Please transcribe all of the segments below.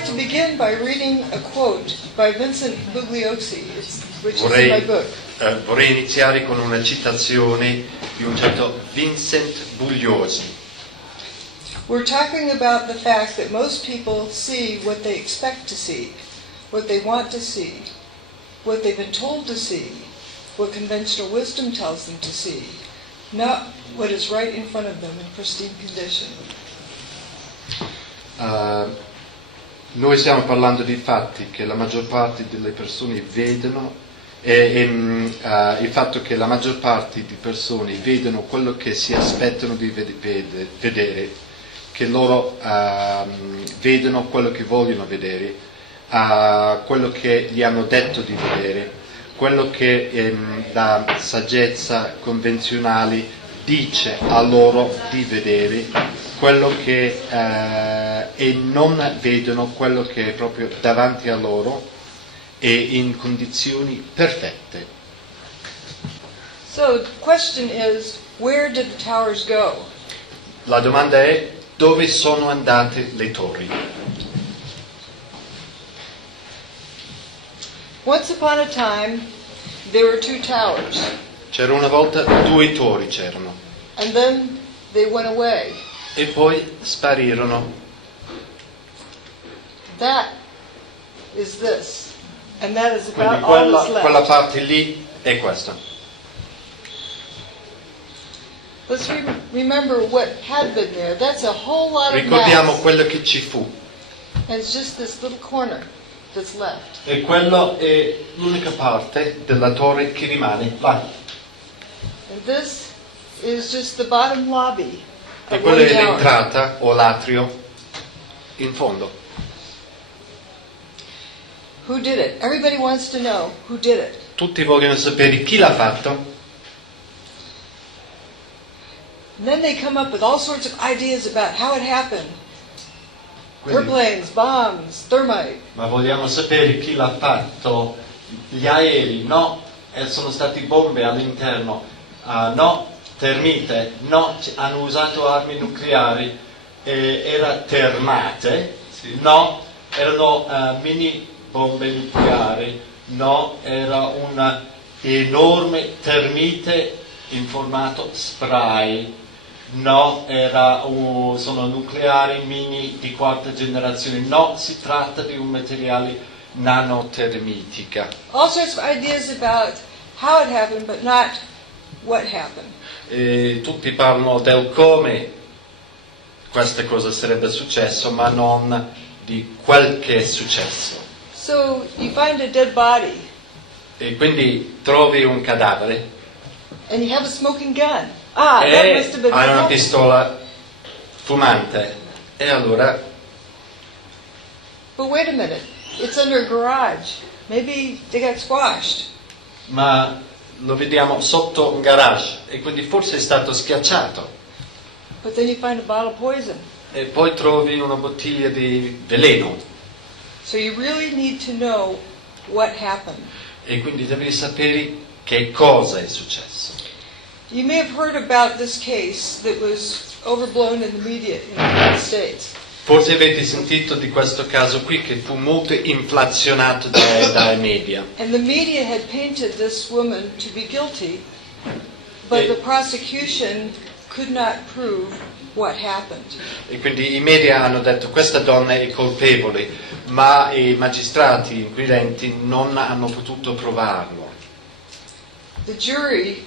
like to begin by reading a quote by Vincent Bugliosi, which is in my book. Vorrei iniziare con una citazione di un certo Vincent Bugliosi. We're talking about the fact that most people see what they expect to see, what they want to see, what they've been told to see, what conventional wisdom tells them to see, not what is right in front of them in pristine condition. Noi stiamo parlando di fatti che la maggior parte delle persone vedono il fatto che la maggior parte di persone vedono quello che si aspettano di vedere, che loro vedono quello che vogliono vedere, quello che gli hanno detto di vedere, quello che la saggezza convenzionale dice a loro di vedere, quello che e non vedono quello che è proprio davanti a loro e in condizioni perfette. So the question is, where did the towers go? La domanda è: dove sono andate le torri? Once upon a time, there were two towers, C'era una volta due torri, c'erano, and then they went away. e poi sparirono. That is this, and that is Quindi about all that's quella left. parte lì è questa. Let's remember what had been there. That's a whole lot of Ricordiamo mass, quello che ci fu. and it's just this little corner that's left. E quello è l'unica parte della torre che rimane là. And this is just the bottom lobby E of quella one è tower. l'entrata o l'atrio in fondo. Who did it? Everybody wants to know who did it. Tutti vogliono sapere chi l'ha fatto. And then they come up with all sorts of ideas about how it happened. Quindi, Airplanes, bombs, thermite. ma vogliamo sapere chi l'ha fatto. Gli aerei, no, sono stati bombe all'interno, no, termite, no, hanno usato armi nucleari, era termate, no, erano mini bombe nucleari, no, era un enorme termite in formato spray, no, sono nucleari mini di quarta generazione, no, si tratta di un materiale nanotermitica. All sorts of ideas about how it happened, but not what happened. E tutti parlano del come questa cosa sarebbe successo, ma non di quel che è successo. So you find a dead body, E quindi trovi un cadavere and you have a smoking gun. Ah, that must have e been hai una something. pistola fumante. E allora, But wait a minute, it's under a garage. Maybe they got squashed. ma lo vediamo sotto un garage e quindi forse è stato schiacciato. But then you find a bottle of poison. E poi trovi una bottiglia di veleno. So you really need to know what happened. E quindi devi sapere che cosa è successo. You may have heard about this case that was overblown in the media in the United States. Forse avete sentito di questo caso qui che fu molto inflazionato dai media. And the media had painted this woman to be guilty, but the prosecution could not prove what happened. E quindi i media hanno detto questa donna è colpevole, ma i magistrati inquirenti non hanno potuto provarlo. The jury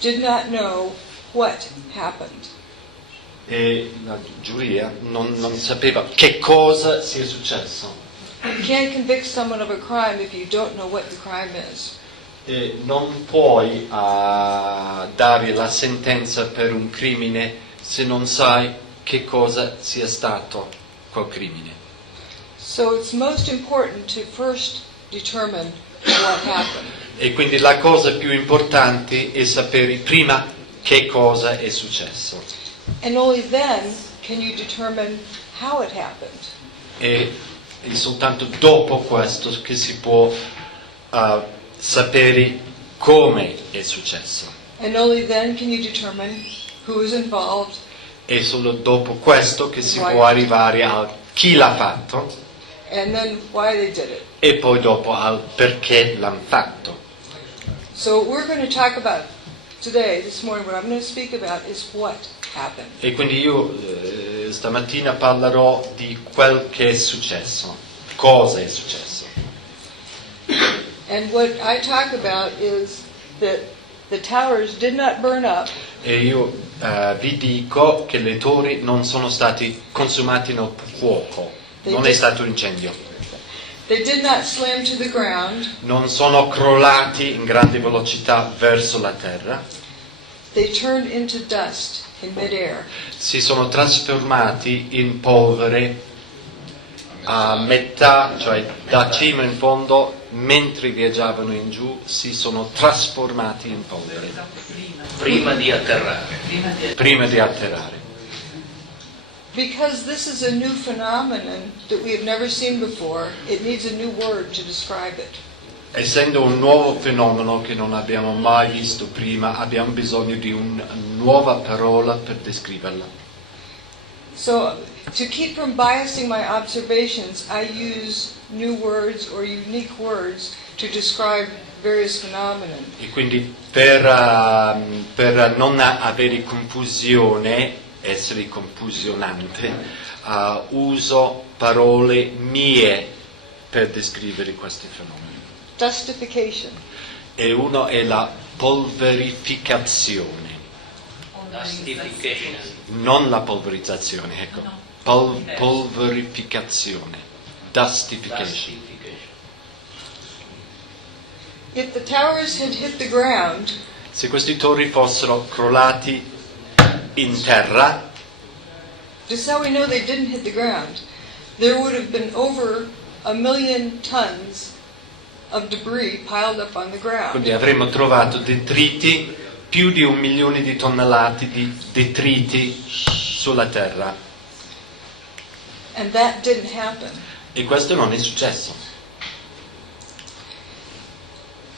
did not know what happened. E la giuria non sapeva che cosa sia successo. You can't convict someone of a crime if you don't know what the crime is. E non puoi dare la sentenza per un crimine se non sai che cosa sia stato quel crimine. So it's most important to first determine what happened. E quindi la cosa più importante è sapere prima che cosa è successo. And only then can you determine how it happened. E è soltanto dopo questo che si può sapere come è successo. And only then can you determine who is involved È solo dopo questo che si può arrivare a chi l'ha fatto and then why they did it. e poi dopo al perché l'hanno fatto. So what we're going to talk about today, this morning, what I'm going to speak about is what happened. E quindi io stamattina parlerò di quel che è successo, cosa è successo. And what I talk about is that the towers did not burn up. E io vi dico che le torri non sono stati consumati nel fuoco, non è stato un incendio. They did not slam to the ground. Non sono crollati in grande velocità verso la terra. They turned into dust in midair. Si sono trasformati in polvere a metà, cioè da cima in fondo, mentre viaggiavano in giù, si sono trasformati in polvere. Prima di atterrare. Prima di atterrare. Because this is a new phenomenon that we have never seen before, it needs a new word to describe it. Essendo un nuovo fenomeno che non abbiamo mai visto prima, abbiamo bisogno di una nuova parola per descriverla. So, to keep from biasing my observations, I use new words or unique words to describe various phenomena. E quindi per non avere confusione, essere confusionante, uso parole mie per descrivere questi fenomeni. Dustification. E uno è la polverificazione, Dustification. non la polverizzazione, ecco. Polverificazione, dustification. If the towers had hit the ground, Se questi torri fossero crollati in terra, just how we know they didn't hit the ground, there would have been over 1 million tons of debris piled up on the ground. quindi avremmo trovato detriti, più di 1 milione di tonnellate di detriti sulla terra. And that didn't happen. E questo non è successo.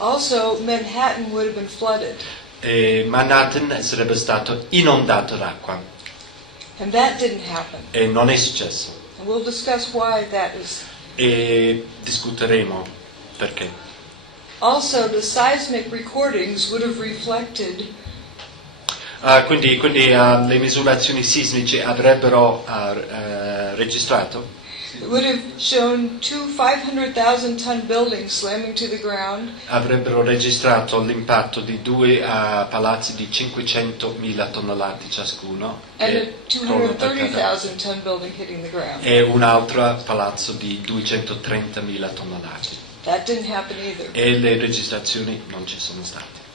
Also, Manhattan would have been flooded. E Manhattan sarebbe stato inondato d'acqua. And that didn't happen. E non è successo. And we'll discuss why that is. E discuteremo perché. Also, the seismic recordings would have reflected Quindi le misurazioni sismiche avrebbero registrato, it would have shown 500,000 ton buildings slamming to the ground avrebbero registrato l'impatto di due palazzi di 500.000 tonnellate ciascuno and a che crollano per terra, 230,000 ton building hitting the ground. e un altro palazzo di 230.000 tonnellate. That didn't happen either. E le registrazioni non ci sono state.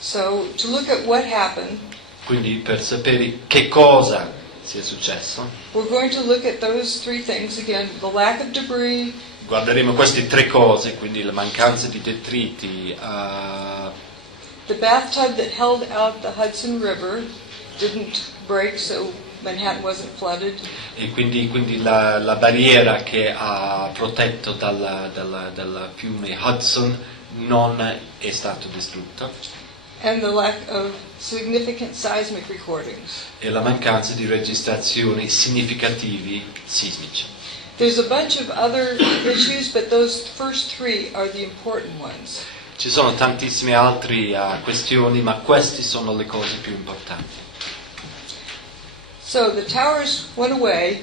So, to look at what happened, Quindi per sapere che cosa sia successo, we're going to look at those three things again: the lack of debris, guarderemo queste tre cose, quindi la mancanza di detriti, the bathtub that held out the Hudson River didn't break, so Manhattan wasn't flooded, e quindi la barriera che ha protetto dal fiume Hudson non è stato distrutta, and the lack of significant seismic recordings. e la mancanza di registrazioni significativi sismici. There's a bunch of other issues, but those first three are the important ones. Ci sono tantissime altre questioni, ma queste sono le cose più importanti. So the towers went away,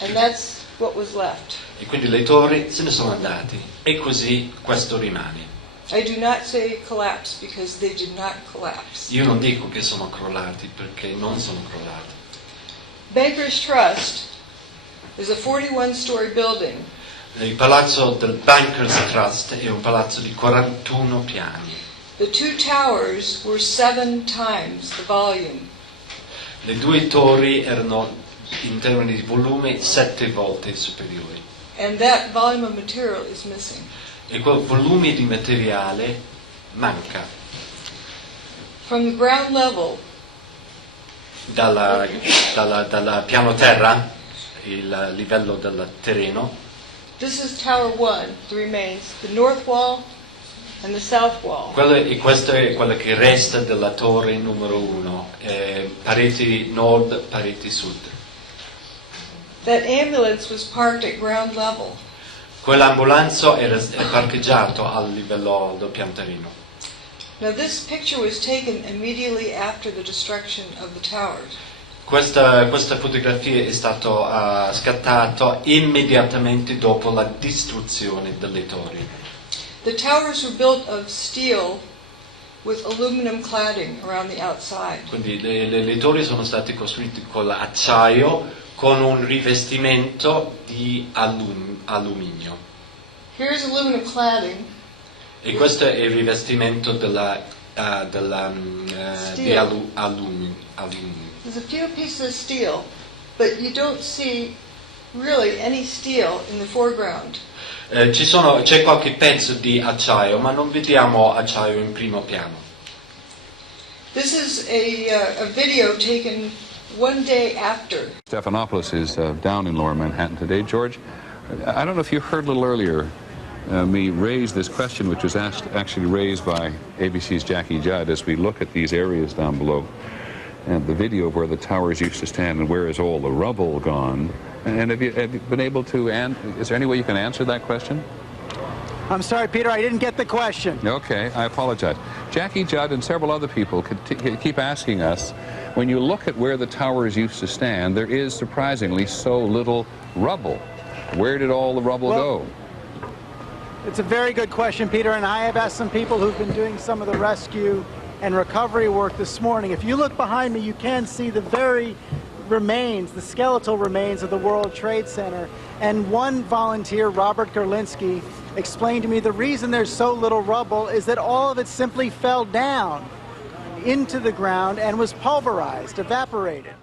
and that's what was left. E quindi le torri se ne sono andate, e così questo rimane. I do not say collapse because they did not collapse. Io non dico che sono crollati, perché non sono crollati. Bankers Trust is a 41-story building. Il palazzo del Bankers Trust è un palazzo di 41 piani. The two towers were 7 times the volume. Le due torri erano in termini di volume 7 volte superiori. And that volume of material is missing. E quel volume di materiale manca. From the ground level, Dalla piano terra, il livello del terreno, this is Tower 1, the remains, the north wall and the south wall. e questo è quello che resta della torre numero 1, pareti nord, pareti sud. That ambulance was parked at ground level. Quell'ambulanza è parcheggiato al livello del pian terreno. Now this picture was taken immediately after the destruction of the towers. Questa fotografia è stata scattata immediatamente dopo la distruzione delle torri. The towers were built of steel with aluminum cladding around the outside. Quindi le torri sono state costruite con l'acciaio con un rivestimento di alluminio. Here's aluminum cladding. E questo è il rivestimento di alluminio. There's a few pieces of steel, but you don't see really any steel in the foreground. C'è qualche pezzo di acciaio, ma non vediamo acciaio in primo piano. This is a video taken one day after. Stephanopoulos is down in Lower Manhattan today. George, I don't know if you heard a little earlier me raise this question, which was actually raised by ABC's Jackie Judd as we look at these areas down below and the video of where the towers used to stand and where is all the rubble gone. And have you been able to, is there any way you can answer that question? I'm sorry, Peter, I didn't get the question. Okay, I apologize. Jackie Judd and several other people keep asking us, when you look at where the towers used to stand, there is surprisingly so little rubble. Where did all the rubble go? It's a very good question, Peter, and I have asked some people who've been doing some of the rescue and recovery work this morning. If you look behind me, you can see the very remains, the skeletal remains of the World Trade Center. And one volunteer, Robert Gerlinsky, explained to me the reason there's so little rubble is that all of it simply fell down into the ground and was pulverized, evaporated.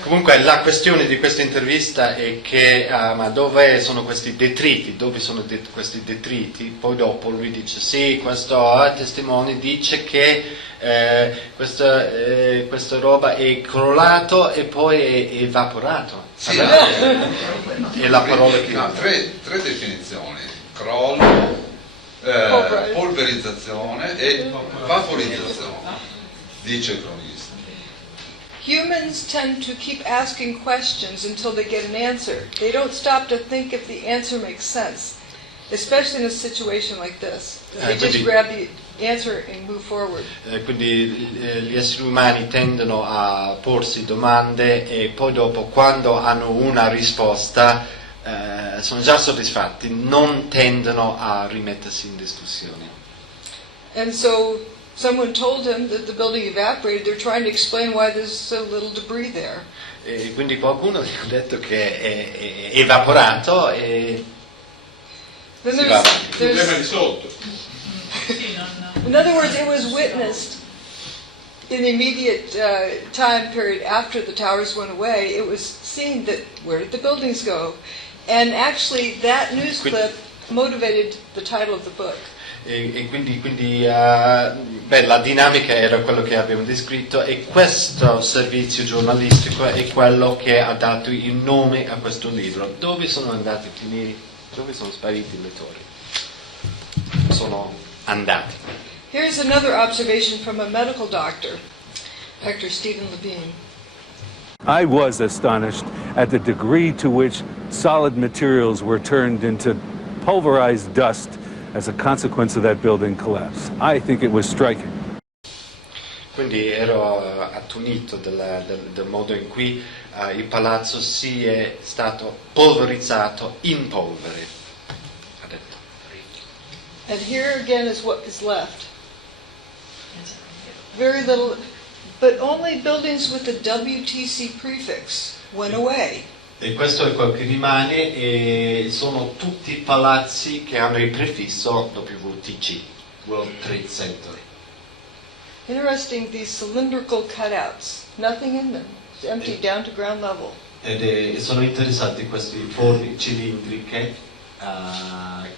Comunque la questione di questa intervista è che ma dove sono questi detriti, dove sono questi detriti? Poi dopo lui dice sì, questo testimone dice che questa roba è crollato e poi è evaporato. Sì, è la parola che... No, tre definizioni: crollo, polverizzazione e vaporizzazione, dice il cronista. Humans tend to keep asking questions until they get an answer. They don't stop to think if the answer makes sense, especially in a situation like this. They just grab the answer and move forward. Quindi gli esseri umani tendono a porsi domande e poi dopo, quando hanno una risposta, sono già soddisfatti, non tendono a rimettersi in discussione. And so someone told him that the building evaporated. They're trying to explain why there's so little debris there. E quindi qualcuno gli ha detto che è evaporato e Then si va. Problema di sotto. in other words, it was witnessed in the immediate time period after the towers went away. It was seen that where did the buildings go? And actually that news clip motivated the title of the book. E quindi la dinamica era quello che abbiamo descritto, e questo servizio giornalistico è quello che ha dato il nome a questo libro. Dove sono andati i neri? Dove sono spariti le torri? Sono andati. Here's another observation from a medical doctor, Dr. Stephen Levine. I was astonished at the degree to which solid materials were turned into pulverized dust as a consequence of that building collapse. I think it was striking. Quindi ero attonito del modo in cui il palazzo si è stato polverizzato in polvere, ha detto. And here again is what is left. Very little, but only buildings with the WTC prefix went away. E questo è quello che rimane, e sono tutti palazzi che hanno il prefisso WTC, World Trade Center. Interesting, these cylindrical cutouts, nothing in them. It's empty down to ground level. Sono interessanti queste forme cilindriche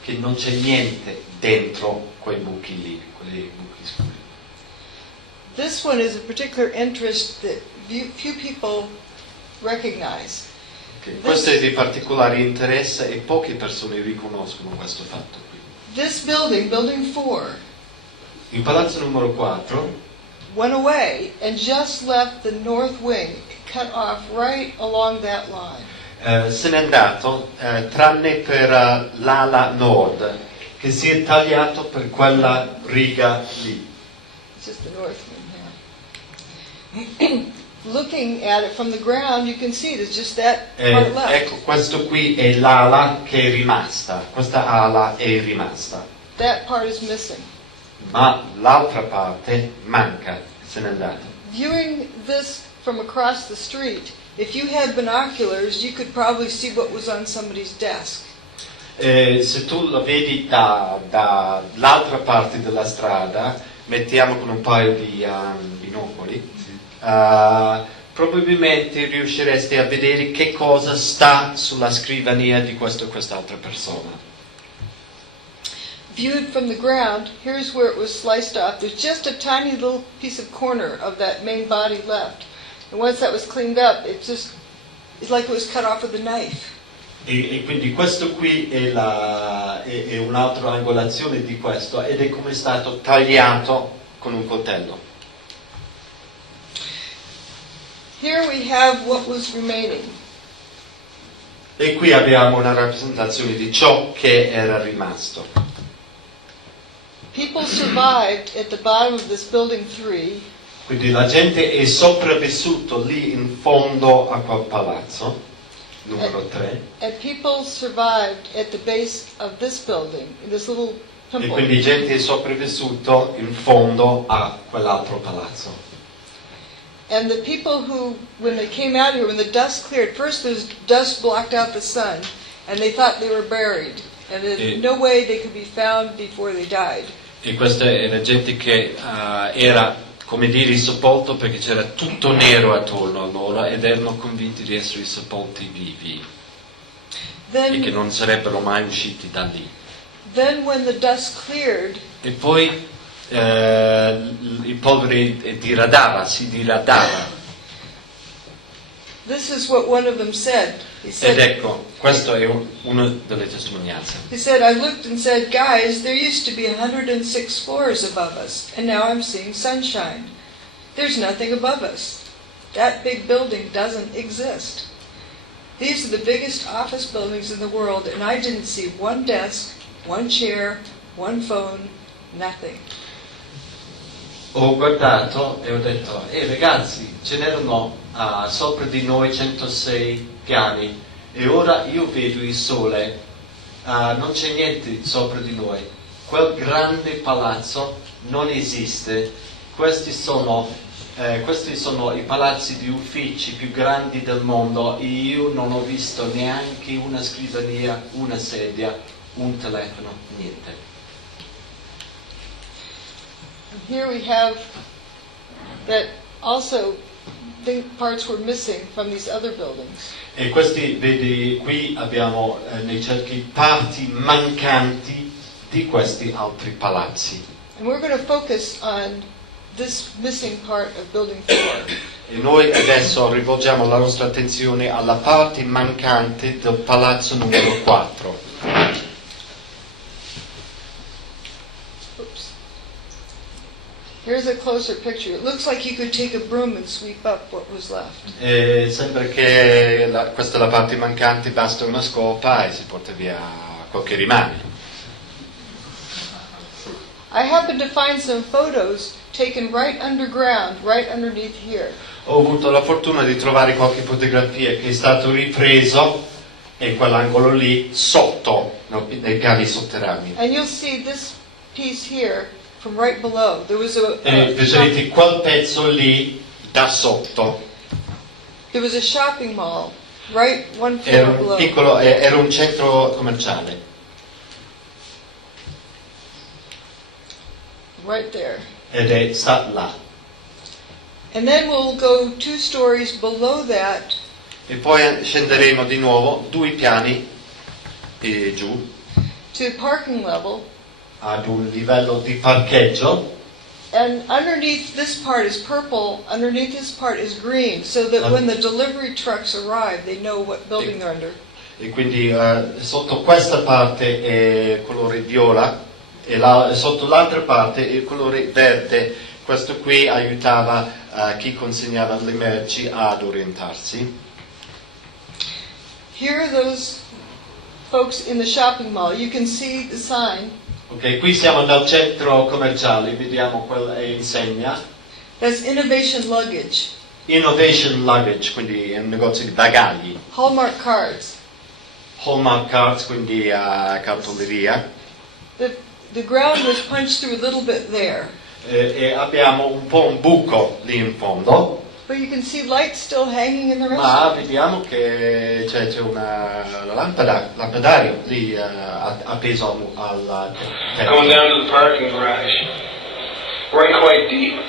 che non c'è niente dentro quei buchi lì, quei buchi scuri. This one is a particular interest that few people recognize. Questo è di particolare interesse e poche persone riconoscono questo fatto qui. This building, Building 4, Il palazzo numero 4 went away and just left the north wing cut off right along that line. Se n'è andato tranne per l'ala nord, che si è tagliato per quella riga lì. It's just the north wing here. Looking at it from the ground, you can see there's just that part left. Ecco, questo qui è l'ala che è rimasta, questa ala è rimasta. That part is missing. Ma l'altra parte manca, se n'è andata. Viewing this from across the street, if you had binoculars, you could probably see what was on somebody's desk. Se tu lo vedi dall'altra parte della strada, mettiamo con un paio di binocoli, probabilmente riusciresti a vedere che cosa sta sulla scrivania di questo o quest'altra persona. Viewed from the ground, here's where it was sliced off. There's just a tiny little piece of corner of that main body left. And once that was cleaned up, it's like it was cut off with a knife. E quindi questo qui è un'altra angolazione di questo ed è come è stato tagliato con un coltello. Here we have what was remaining. E qui abbiamo una rappresentazione di ciò che era rimasto. People survived at the bottom of this building 3. Quindi la gente è sopravvissuto lì in fondo a quel palazzo, numero 3. And people survived at the base of this building, in this little E temple. quindi gente è sopravvissuto in fondo a quell'altro palazzo. And the people who, when they came out here, when the dust cleared, first the dust blocked out the sun, and they thought they were buried. And there's no way they could be found before they died. E questa era gente che era, come dire, sepolto perché c'era tutto nero attorno a loro ed erano convinti di essere sepolti vivi e che non sarebbero mai usciti da lì. Then when the dust cleared, E poi il polvere si diradava. this is what one of them said. He Ed said, ecco, questa è una delle testimonianze. he said, I looked and said, guys, there used to be 106 floors above us, and now I'm seeing sunshine. There's nothing above us. That big building doesn't exist. These are the biggest office buildings in the world, and I didn't see one desk, one chair, one phone, nothing. Ho guardato e ho detto, ragazzi, ce n'erano sopra di noi 106 piani e ora io vedo il sole, non c'è niente sopra di noi. Quel grande palazzo non esiste. Questi sono i palazzi di uffici più grandi del mondo e io non ho visto neanche una scrivania, una sedia, un telefono, niente. Here we have that also parts were missing from these other buildings. E questi, vedi, qui abbiamo nei cerchi parti mancanti di questi altri palazzi. And we're going to focus on this missing part of building 4. E noi adesso rivolgiamo la nostra attenzione alla parte mancante del palazzo numero 4. Oops. Here's a closer picture. It looks like you could take a broom and sweep up what was left. E sembra che questa è la parte mancante, basta una scopa e si porta via quel che rimane. I happened to find some photos taken right underground, right underneath here. Ho avuto la fortuna di trovare qualche fotografia che è stato ripreso in quell'angolo lì sotto, nei piani sotterranei. And you'll see this piece here from right below. There was Vedete quel pezzo lì da sotto. There was a shopping mall right one floor below. Era un centro commerciale. Right there. Ed sta là. And then we'll go 2 stories below that. E poi scenderemo di nuovo 2 piani giù To the parking level. ad un livello di parcheggio. And underneath this part is purple, underneath this part is green, so that when the delivery trucks arrive, they know what building they're under. E quindi sotto questa parte è colore viola e sotto l'altra parte è il colore verde. questo qui aiutava chi consegnava le merci ad orientarsi. Here are those folks in the shopping mall. You can see the sign. Ok, qui siamo dal centro commerciale, vediamo quella insegna. That's Innovation Luggage. Innovation Luggage, quindi è un negozio di bagagli. Hallmark Cards. Hallmark Cards, quindi cartoleria. The ground was punched through a little bit there. E abbiamo un po' un buco lì in fondo, But you can see lights still hanging in the ma restaurant. vediamo che c'è una lampadario lì appeso al tetto. Going down to the parking garage. Right quite deep.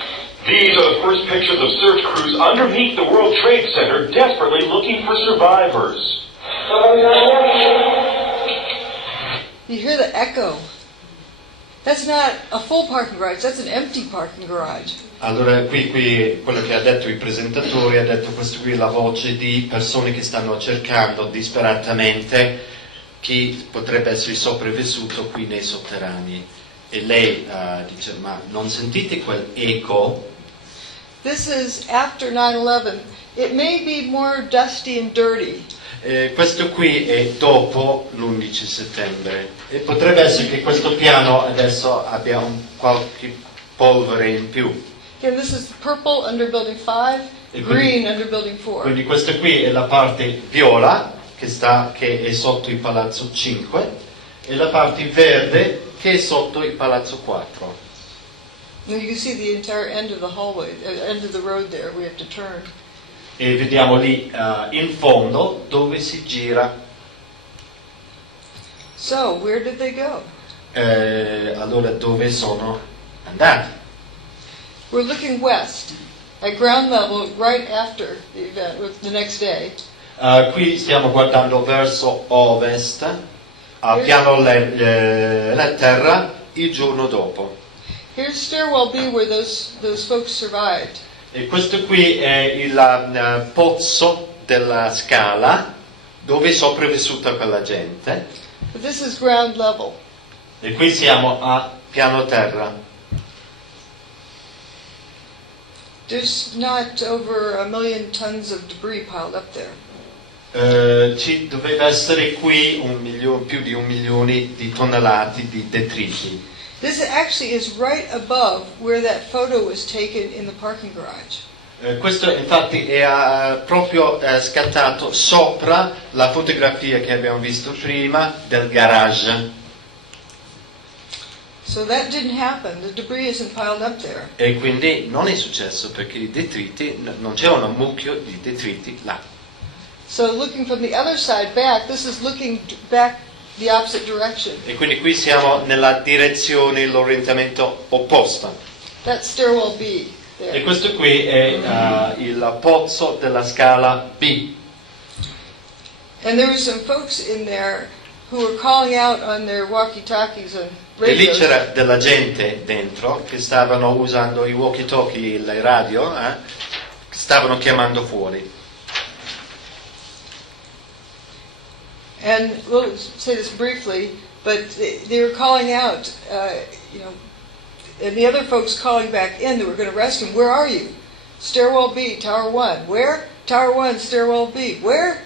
These are the first pictures of search crews underneath the World Trade Center desperately looking for survivors. You hear the echo. That's not a full parking garage, that's an empty parking garage. Allora qui quello che ha detto il presentatore, ha detto questa qui è la voce di persone che stanno cercando disperatamente chi potrebbe essere sopravvissuto qui nei sotterranei. E lei dice, ma non sentite quel eco? This is after 9/11. It may be more dusty and dirty. Questo qui è dopo l'11 settembre e potrebbe essere che questo piano adesso abbia qualche polvere in più. Again, this is purple under building 5, E green under building 4. Quindi questa qui è la parte viola che è sotto il palazzo 5 e la parte verde che è sotto il palazzo 4. And you can see the entire end of the hallway, end of the road there. We have to turn. E vediamo lì in fondo dove si gira. So, where did they go? Allora dove sono andati? We're looking west, at ground level, right after the event, the next day. Qui stiamo guardando verso ovest, a piano la terra, il giorno dopo. Here's Stairwell B where those folks survived. E questo qui è il pozzo della Scala dove è sopravvissuta quella gente. But this is ground level. E qui siamo a piano terra. There's not over 1 million tons of debris piled up there. Ci doveva essere qui più di 1 milione di tonnellate di detriti. This actually is right above where that photo was taken in the parking garage. Questo infatti è proprio scattato sopra la fotografia che abbiamo visto prima del garage. So that didn't happen. The debris isn't piled up there. E quindi non è successo perché i detriti, non c'è un mucchio di detriti là. So looking from the other side back, this is looking back the opposite direction. E quindi qui siamo nella direzione, l'orientamento opposto. That's Stairwell B there. E questo qui è il pozzo della Scala B. And there were some folks in there who were calling out on their walkie-talkies and E lì radios. c'era della gente dentro che stavano usando i walkie-talkie, le radio, stavano chiamando fuori. And we'll say this briefly, but they were calling out, and the other folks calling back in that were going to arrest him. Where are you? Stairwell B, Tower 1. Where? Tower 1, Stairwell B. Where?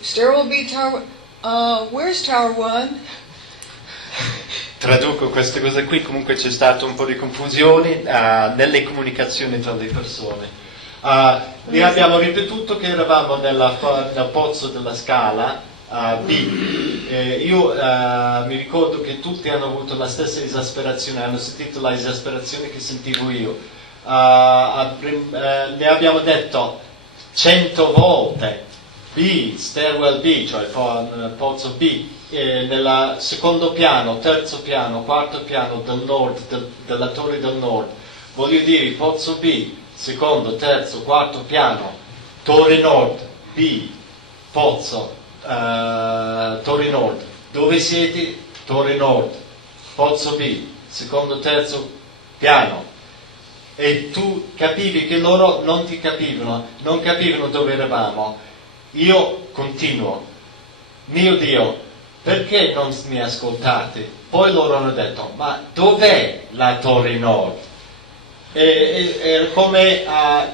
Stairwell B, Tower 1. Where's Tower 1? Traduco queste cose qui, comunque c'è stato un po' di confusione nelle comunicazioni tra le persone. Vi abbiamo ripetuto che eravamo nel pozzo della Scala B. Io mi ricordo che tutti hanno avuto la stessa esasperazione, hanno sentito la esasperazione che sentivo io. Ne abbiamo detto 100 volte B, Stairwell B, cioè pozzo B, nel secondo piano, terzo piano, quarto piano del nord, della torre del nord. Voglio dire, pozzo B, secondo, terzo, quarto piano, torre nord, B, pozzo, torre nord. Dove siete? Torre nord, pozzo B, secondo, terzo piano. E tu capivi che loro non ti capivano, non capivano dove eravamo. Io continuo, mio Dio, perché non mi ascoltate? Poi loro hanno detto, ma dov'è la torre nord? Era come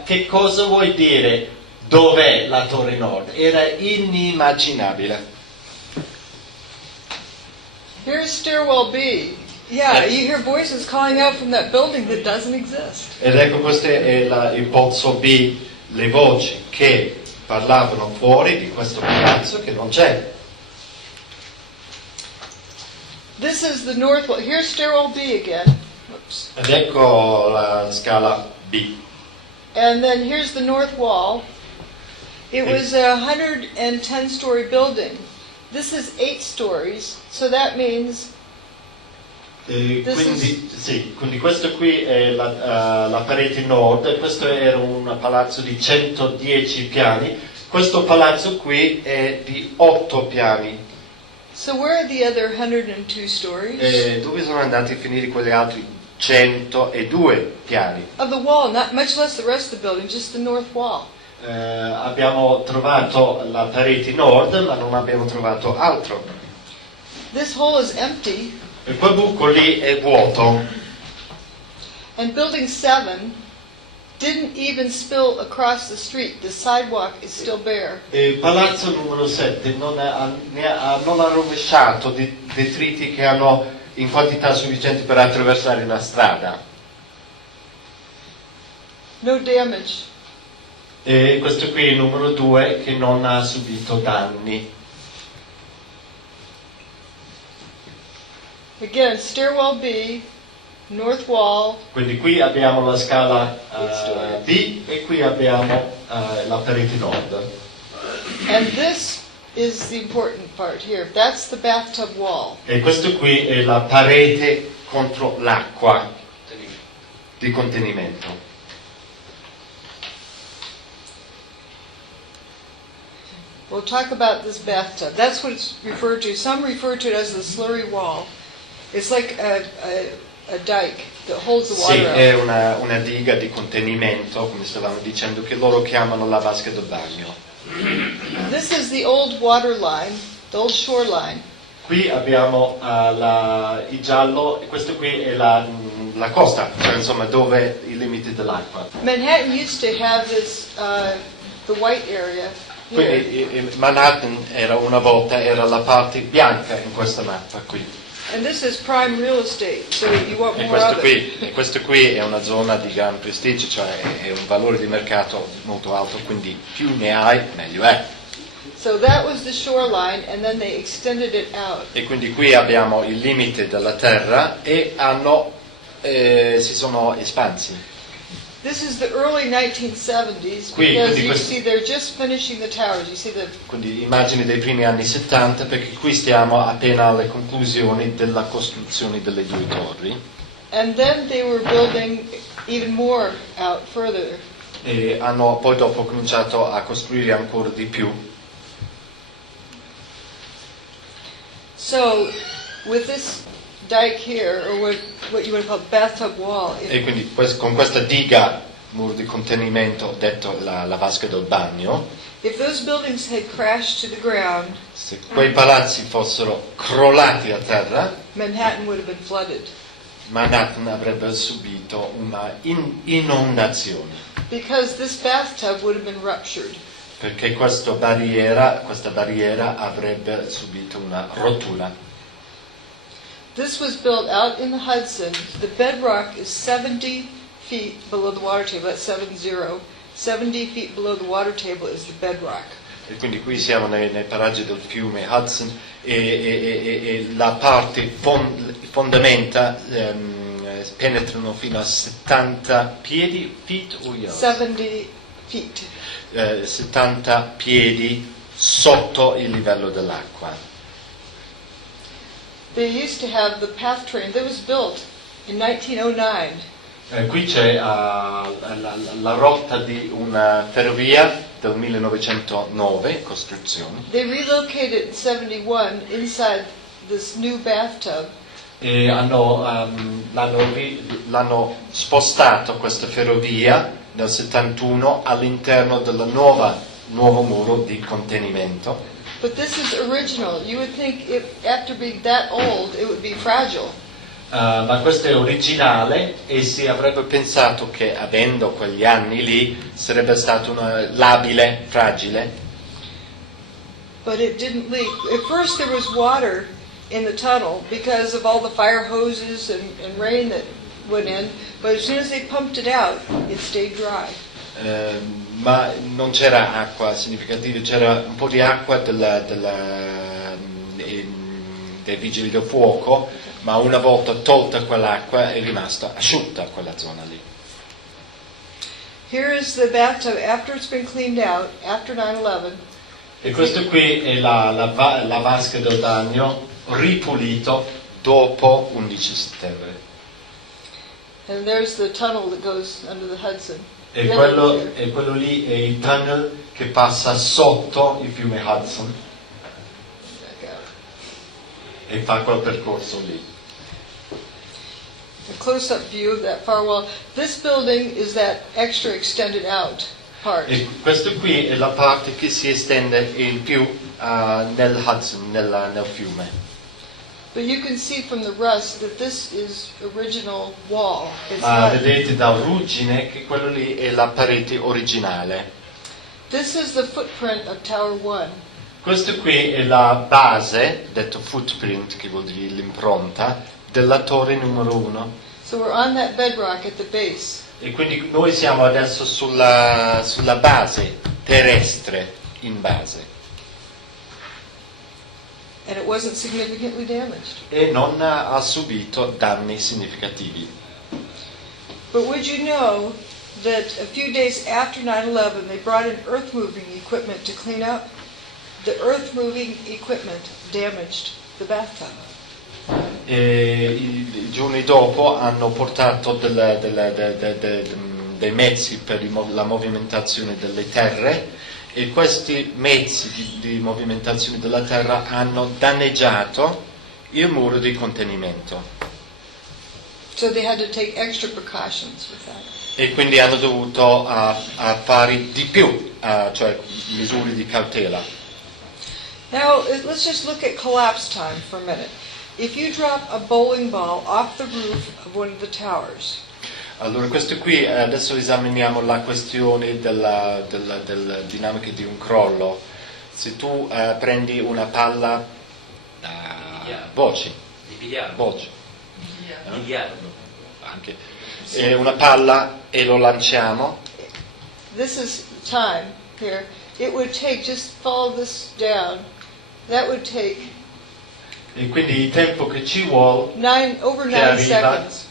che cosa vuoi dire? Dov'è la Torre Nord? Era inimmaginabile. Here's stairwell B. Yeah, you hear voices calling out from that building that doesn't exist. Ed ecco, questo è il pozzo B, le voci che parlavano fuori di questo palazzo che non c'è. This is the north wall. Here's stairwell B again. Whoops. Ed ecco la scala B. And then here's the north wall. It was a 110-story building. This is 8 stories, so that means quindi questo qui è la parete nord, e questo era un palazzo di 110 piani, questo palazzo qui è di 8 piani. So where are the other 102 stories? Dove sono andati a finire quegli altri 102 piani? Of the wall, not much less the rest of the building, just the north wall. Abbiamo trovato la parete nord, ma non abbiamo trovato altro. This hole is empty. E quel buco lì è vuoto. And building 7 didn't even spill across the street. The sidewalk is still bare. Il palazzo numero 7 non ha rovesciato detriti che hanno in quantità sufficienti per attraversare la strada. No damage. E questo qui è il numero 2 che non ha subito danni. Again, stairwell B, north wall. Quindi qui abbiamo la scala B e qui abbiamo la parete nord. And this is the important part here. That's the bathtub wall. E questo qui è la parete contro l'acqua di contenimento. We'll talk about this bathtub. That's what it's referred to. Some refer to it as the slurry wall. It's like a dike that holds the water Sì, out. è una diga di contenimento, come stavamo dicendo, che loro chiamano la vasca del bagno. This is the old water line, the old shoreline. Qui abbiamo il giallo e questo qui è la costa, Cioè, insomma, dove i limiti dell'acqua. Manhattan used to have this, the white area here. Quindi Manhattan era la parte bianca in questa mappa qui. And this is prime real estate, so you want more of it. E questo qui è una zona di gran prestigio, cioè è un valore di mercato molto alto, quindi più ne hai meglio è. So that was the shoreline, and then they extended it out. E quindi qui abbiamo il limite della terra e si sono espansi. This is the early 1970s, Qui, because quindi you questo- see they're just finishing the towers. You see the Quindi immagini dei primi anni 70, perché qui stiamo appena alle conclusioni della costruzione delle 2 torri. and then they were building even more out further. E hanno poi dopo cominciato a costruire ancora di più. So with this dike here, or what you would call bathtub wall, E quindi con questa diga, muro di contenimento, detto la vasca del bagno, if those buildings had crashed to the ground, se quei palazzi fossero crollati a terra, Manhattan would have been flooded, Manhattan avrebbe subito una inondazione, because this bathtub would have been ruptured. perché questa barriera avrebbe subito una rottura. This was built out in the Hudson. The bedrock is 70 feet below the water table. That's 70. 70 feet below the water table is the bedrock. E quindi qui siamo nei paraggi del fiume Hudson e la parte fondamenta penetrano fino a 70 piedi, feet o yards? 70 feet. 70 piedi sotto il livello dell'acqua. They used to have the PATH train that was built in 1909. Qui c'è la rotta di una ferrovia del 1909, costruzione. They relocated in 71 inside this new bathtub. E l'hanno spostato questa ferrovia nel 71 all'interno del nuovo muro di contenimento. But this is original. You would think if after being that old, it would be fragile. ma questo è originale. E si avrebbe pensato che, avendo quegli anni lì, sarebbe stato labile, fragile. But it didn't leak. At first there was water in the tunnel because of all the fire hoses and rain that went in, but as soon as they pumped it out, it stayed dry. Ma non c'era acqua significativa, c'era un po' di acqua dei vigili del fuoco, ma una volta tolta quell'acqua è rimasta asciutta quella zona lì. Here is the bathtub after it's been cleaned out, after 9/11. E questo qui è la vasca del bagno ripulito Dopo 11 settembre. And there's the tunnel that goes under the Hudson. e quello lì è il tunnel che passa sotto il fiume Hudson e fa quel percorso lì. A close-up view of that far wall. This building is that extra extended out part. E questo qui è la parte che si estende in più nel Hudson, nel fiume. But you can see from the rust that this is original wall. It's Ma not. vedete da ruggine che quello lì è la parete originale. This is the footprint of Tower 1. Questo qui è la base, detto footprint, che vuol dire l'impronta, della torre numero 1. So we're on that bedrock at the base. E quindi noi siamo adesso sulla base terrestre, in base. And it wasn't significantly damaged. E non ha subito danni significativi. But would you know that a few days after 9/11 they brought in earth-moving equipment to clean up? The earth-moving equipment damaged the bathtub. E i giorni dopo hanno portato dei mezzi per la movimentazione delle terre e questi mezzi di movimentazione della terra hanno danneggiato il muro di contenimento. So they had to take extra precautions with that. E quindi hanno dovuto fare di più, cioè misure di cautela. Now, let's just look at collapse time for a minute. If you drop a bowling ball off the roof of one of the towers, Allora, questo qui, adesso esaminiamo la questione della dinamica di un crollo. Se tu prendi una palla voci, Di biliardo. voci, Biliardo. anche, una palla e lo lanciamo, this is time here. It would take, just follow this down, that would take E quindi il tempo che ci vuole over che 9 arriva seconds.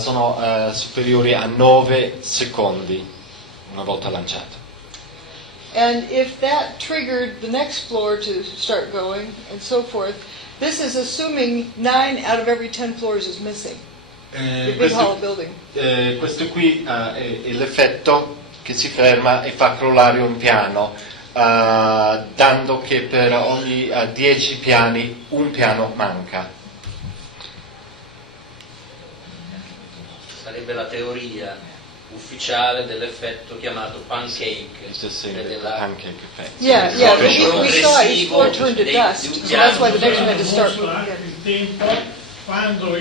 sono superiori a 9 secondi una volta lanciato. And if that triggered the next floor to start going and so forth, this is assuming 9 out of every 10 floors is missing. The big hollow building. Questo qui è l'effetto che si ferma e fa crollare un piano, dando che per ogni 10 piani un piano manca. Sarebbe la teoria ufficiale dell'effetto chiamato pancake. Pancake effect. Yeah, but we saw each floor turn to dust, so that's why the next one had to start moving Il tempo quando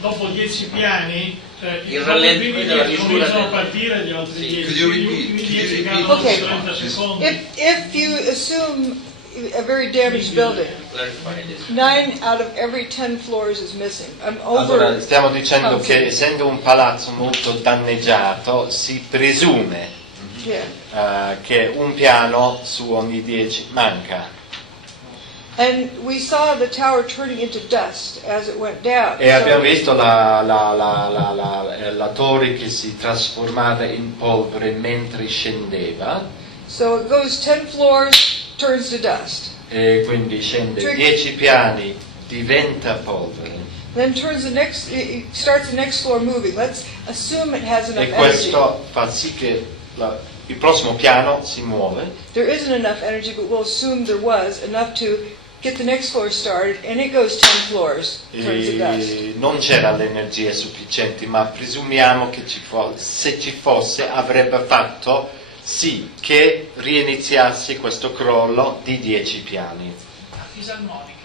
dopo 10 piani Il rallentamento della misura cominciano a partire gli altri 10. Could you repeat? 10 cadono Okay. 30 secondi. If you assume a very damaged building, 9 out of every 10 floors is missing. I'm Allora, over. stiamo dicendo che essendo un palazzo molto danneggiato si presume Yeah. che un piano su ogni 10 manca. And we saw the tower turning into dust as it went down. E abbiamo visto la torre che si trasformava in polvere mentre scendeva, So it goes 10 floors, turns to dust. e quindi scende 10 piani, diventa polvere. Then turns it starts the next floor moving. Let's assume it has enough E energy. questo fa sì che il prossimo piano si muove. There isn't enough energy, but we'll assume there was enough to get the next floor started, and it goes 10 floors, turns to dust. E non c'era l'energia sufficiente, ma presumiamo che se ci fosse avrebbe fatto sì che riiniziasse questo crollo di 10 piani. La fisarmonica.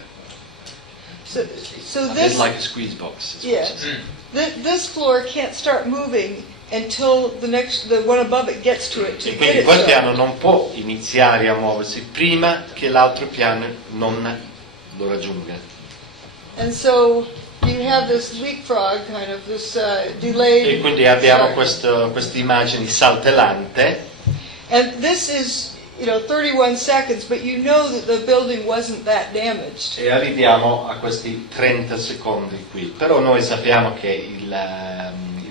So A bit this, like a squeeze box. is what yeah, it is. this floor can't start moving until the one above it gets to it to E get quindi it quel started. piano non può iniziare a muoversi prima che l'altro piano non lo raggiunga. And so you have this leapfrog kind of, this delayed E quindi abbiamo start. questa immagine saltellante. And this is, 31 seconds, but you know that the building wasn't that damaged. E arriviamo a questi 30 secondi qui. Però noi sappiamo che il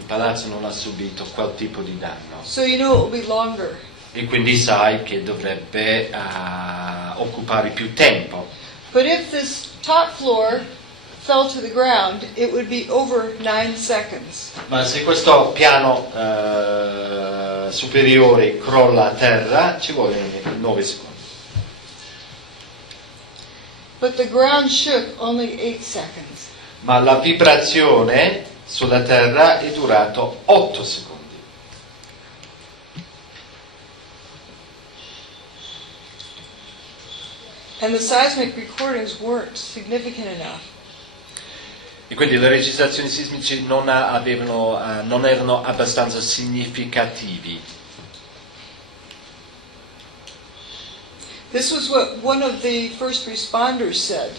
palazzo non ha subito quel tipo di danno. So you know it will be longer. E quindi sai che dovrebbe occupare più tempo. But if this top floor fell to the ground, it would be over 9 seconds. Ma se questo piano superiore crolla a terra, ci vogliono 9 secondi. But the ground shook only 8 seconds. Ma la vibrazione sulla terra è durato 8 secondi. And the seismic recordings weren't significant enough. E quindi le registrazioni sismiche non erano abbastanza significativi. This was what one of the first responders said.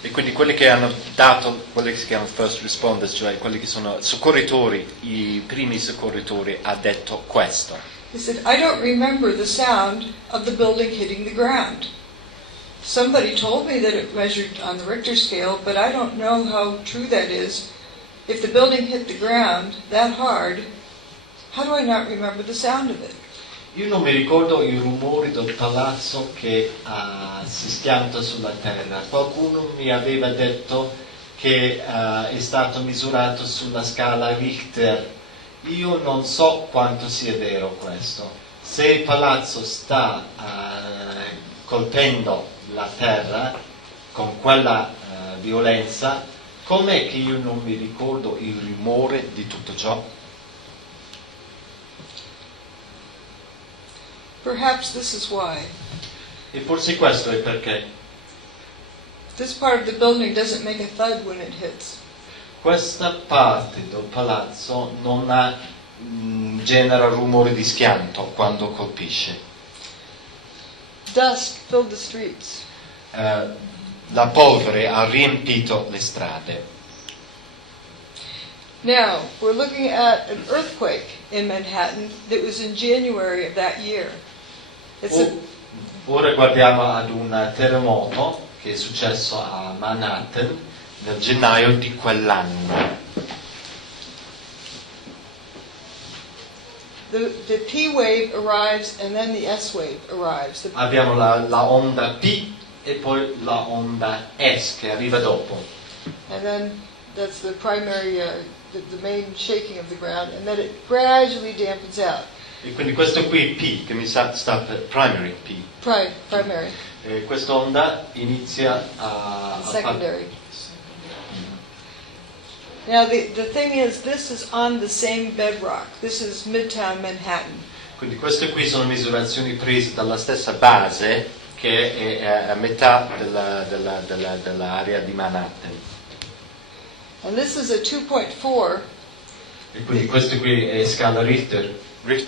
E quindi quelli che hanno dato, quelli che si chiamano first responders, cioè quelli che sono soccorritori, i primi soccorritori, ha detto questo. He said, I don't remember the sound of the building hitting the ground. Somebody told me that it measured on the Richter scale, but I don't know how true that is. If the building hit the ground that hard, how do I not remember the sound of it? Io non mi ricordo i rumori del palazzo che si schianta sulla terra. Qualcuno mi aveva detto che è stato misurato sulla scala Richter. Io non so quanto sia vero questo. Se il palazzo sta colpendo la terra con quella violenza, com'è che io non mi ricordo il rumore di tutto ciò? Perhaps this is why. E forse questo è perché This part of the building doesn't make a thud when it hits. questa parte del palazzo non genera rumore di schianto quando colpisce. Dust filled the streets. La polvere ha riempito le strade. Now, we're looking at an earthquake in Manhattan that was in January of that year. Ora guardiamo ad un terremoto che è successo a Manhattan nel gennaio di quell'anno. The P wave arrives and then the S wave arrives. Abbiamo la onda P e poi la onda S che arriva dopo. And then that's the primary, the main shaking of the ground, and then it gradually dampens out. E quindi questo qui P, che mi sta per primary P. Primary. Questa onda inizia a Secondary. Now the thing is, this is on the same bedrock. This is Midtown Manhattan. Quindi queste qui sono misurazioni prese dalla stessa base che è a metà dell'area di Manhattan. And this is a 2.4. E quindi questo qui è scala Richter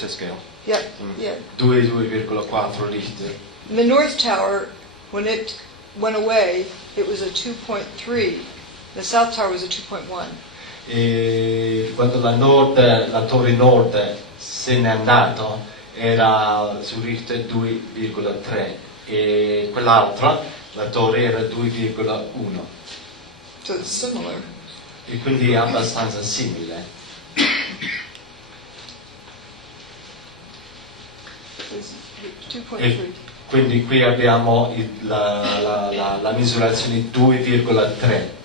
scale. Yeah, yeah. 2,4 Richter. The North Tower, when it went away, it was a 2.3. The South Tower was a 2.1. E quando la torre nord se n'è andato era su Richter 2,3 e quell'altra, la torre, era 2,1. So it's similar. E quindi è abbastanza simile. It's 2.3. E quindi qui abbiamo la misurazione 2,3.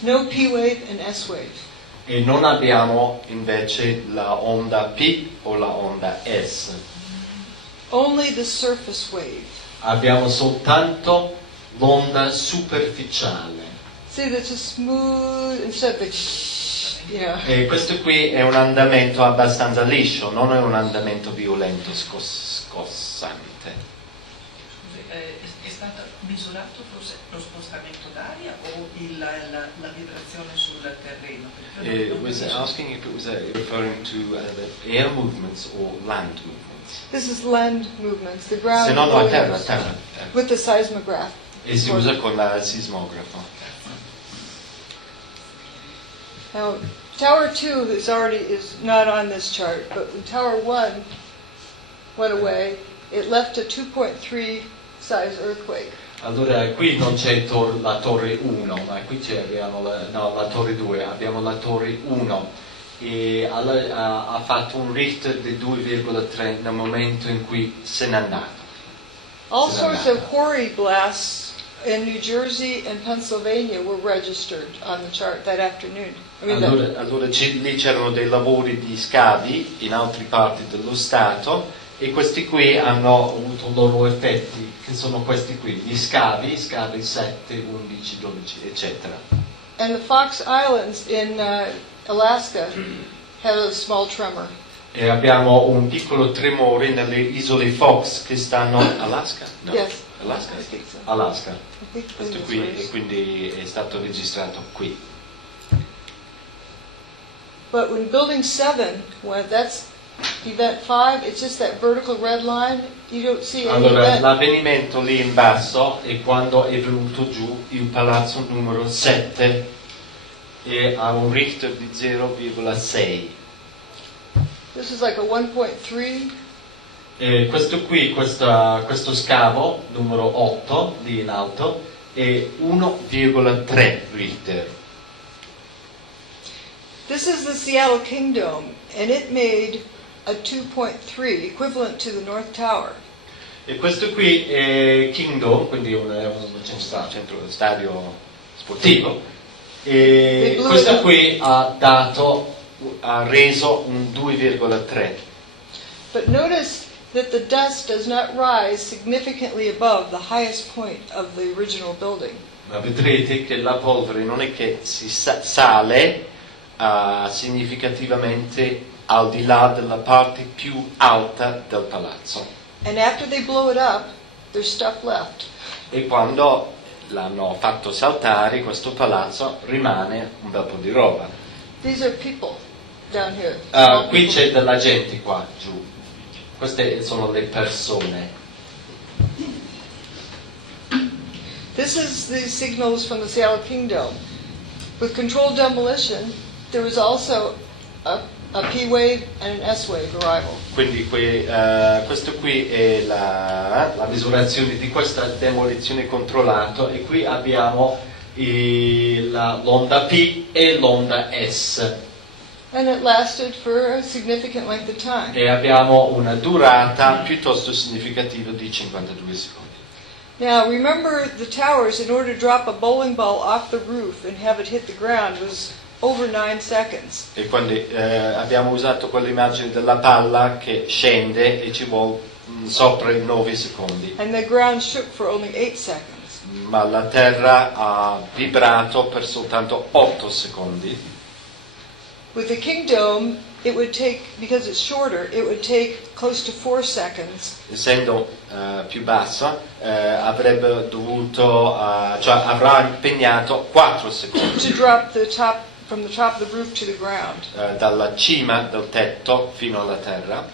No P wave and S wave. E non abbiamo invece la onda P o la onda S. Only the surface wave. Abbiamo soltanto l'onda superficiale. See, that's a smooth, instead of the, E questo qui è un andamento abbastanza liscio, non è un andamento violento, scossante. È stato misurato forse lo spostamento d'aria o la vibrazione sul terreno? It was asking if it was referring to the air movements or land movements. This is land movements, the ground Se no, no, a terra, a movements terra. with the seismograph. E si usa con il sismografo. Now, Tower 2 is not on this chart, but when Tower 1 went away, it left a 2.3 size earthquake. Allora qui non c'è la torre 1, ma qui abbiamo la torre 2, abbiamo la torre 1 e ha fatto un Richter di 2,3 nel momento in cui se n'è andato. All sorts of quarry blasts in New Jersey and Pennsylvania were registered on the chart that afternoon. Allora lì c'erano dei lavori di scavi in altre parti dello Stato e questi qui hanno avuto loro effetti, che sono questi qui, gli scavi 7, 11, 12, eccetera. And the Fox Islands in Alaska had a small tremor. E abbiamo un piccolo tremore nelle isole Fox che stanno Alaska? No. Yes. Alaska? I think so. Alaska. I think Questo qui e quindi è stato registrato qui. But when Building 7 went, that's event 5, it's just that vertical red line. You don't see any Allora, event. l'avvenimento lì in basso è quando è venuto giù il palazzo numero 7 e ha un Richter di 0,6. This is like a 1.3. E questo qui, questo scavo numero 8 lì in alto è 1,3 Richter. This is the Seattle Kingdom, and it made a 2.3, equivalent to the North Tower. E questo qui è Kingdom, quindi un centro stadio sportivo. E questo qui ha reso un 2,3. But notice that the dust does not rise significantly above the highest point of the original building. Ma vedrete che la polvere non è che si sale significativamente al di là della parte più alta del palazzo. And after they blow it up, there's stuff left. E quando l'hanno fatto saltare questo palazzo rimane un bel po' di roba. These are people down here. Qui c'è della gente qua giù. Queste sono le persone. This is the signals from the Seattle Kingdom. With controlled demolition, there was also a P-wave and an S-wave arrival. Quindi questo qui è la misurazione di questa demolizione controllata e qui abbiamo l'onda P e l'onda S. And it lasted for a significant length of time. E abbiamo una durata piuttosto significativa di 52 secondi. Now remember, the towers, in order to drop a bowling ball off the roof and have it hit the ground, was over 9 seconds. E quindi abbiamo usato quell'immagine della palla che scende e ci vuole sopra i 9 secondi. And the ground shook for only 8 seconds. Ma la terra ha vibrato per soltanto 8 secondi. With the Kingdom, it would take, because it's shorter, it would take close to 4 seconds. Essendo più bassa, avrebbe dovuto, cioè avrà impegnato 4 secondi. To drop the top, from the top of the roof to the ground. Dalla cima del tetto fino alla terra.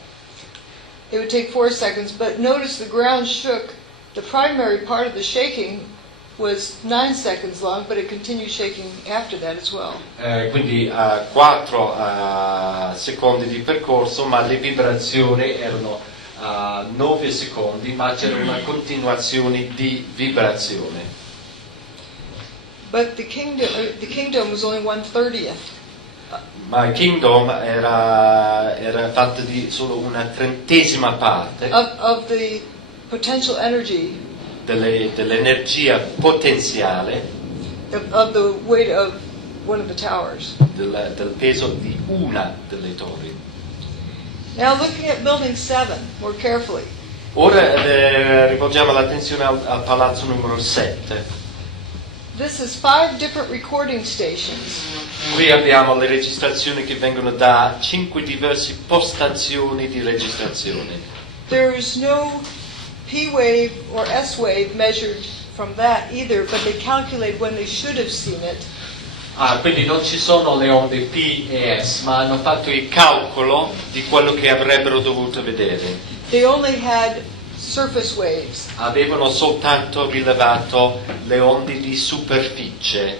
It would take 4 seconds, but notice the ground shook. The primary part of the shaking was 9 seconds long, but it continued shaking after that as well. Quindi 4 secondi di percorso, ma le vibrazioni erano 9 secondi, ma c'era una continuazione di vibrazione. But the kingdom was only 1/30th. Ma il Kingdom era fatto di solo una trentesima parte of the potential energy dell'energia potenziale of the weight of one of the towers. del peso di una delle torri. Now looking at building 7 more carefully. Ora rivolgiamo l'attenzione al palazzo numero 7. This is 5 different recording stations. Qui abbiamo le registrazioni che vengono da 5 diverse postazioni di registrazione. There is no P wave or S wave measured from that either, but they calculate when they should have seen it. Quindi non ci sono le onde P e S, ma hanno fatto il calcolo di quello che avrebbero dovuto vedere. They only had surface waves. Avevano soltanto rilevato le onde di superficie.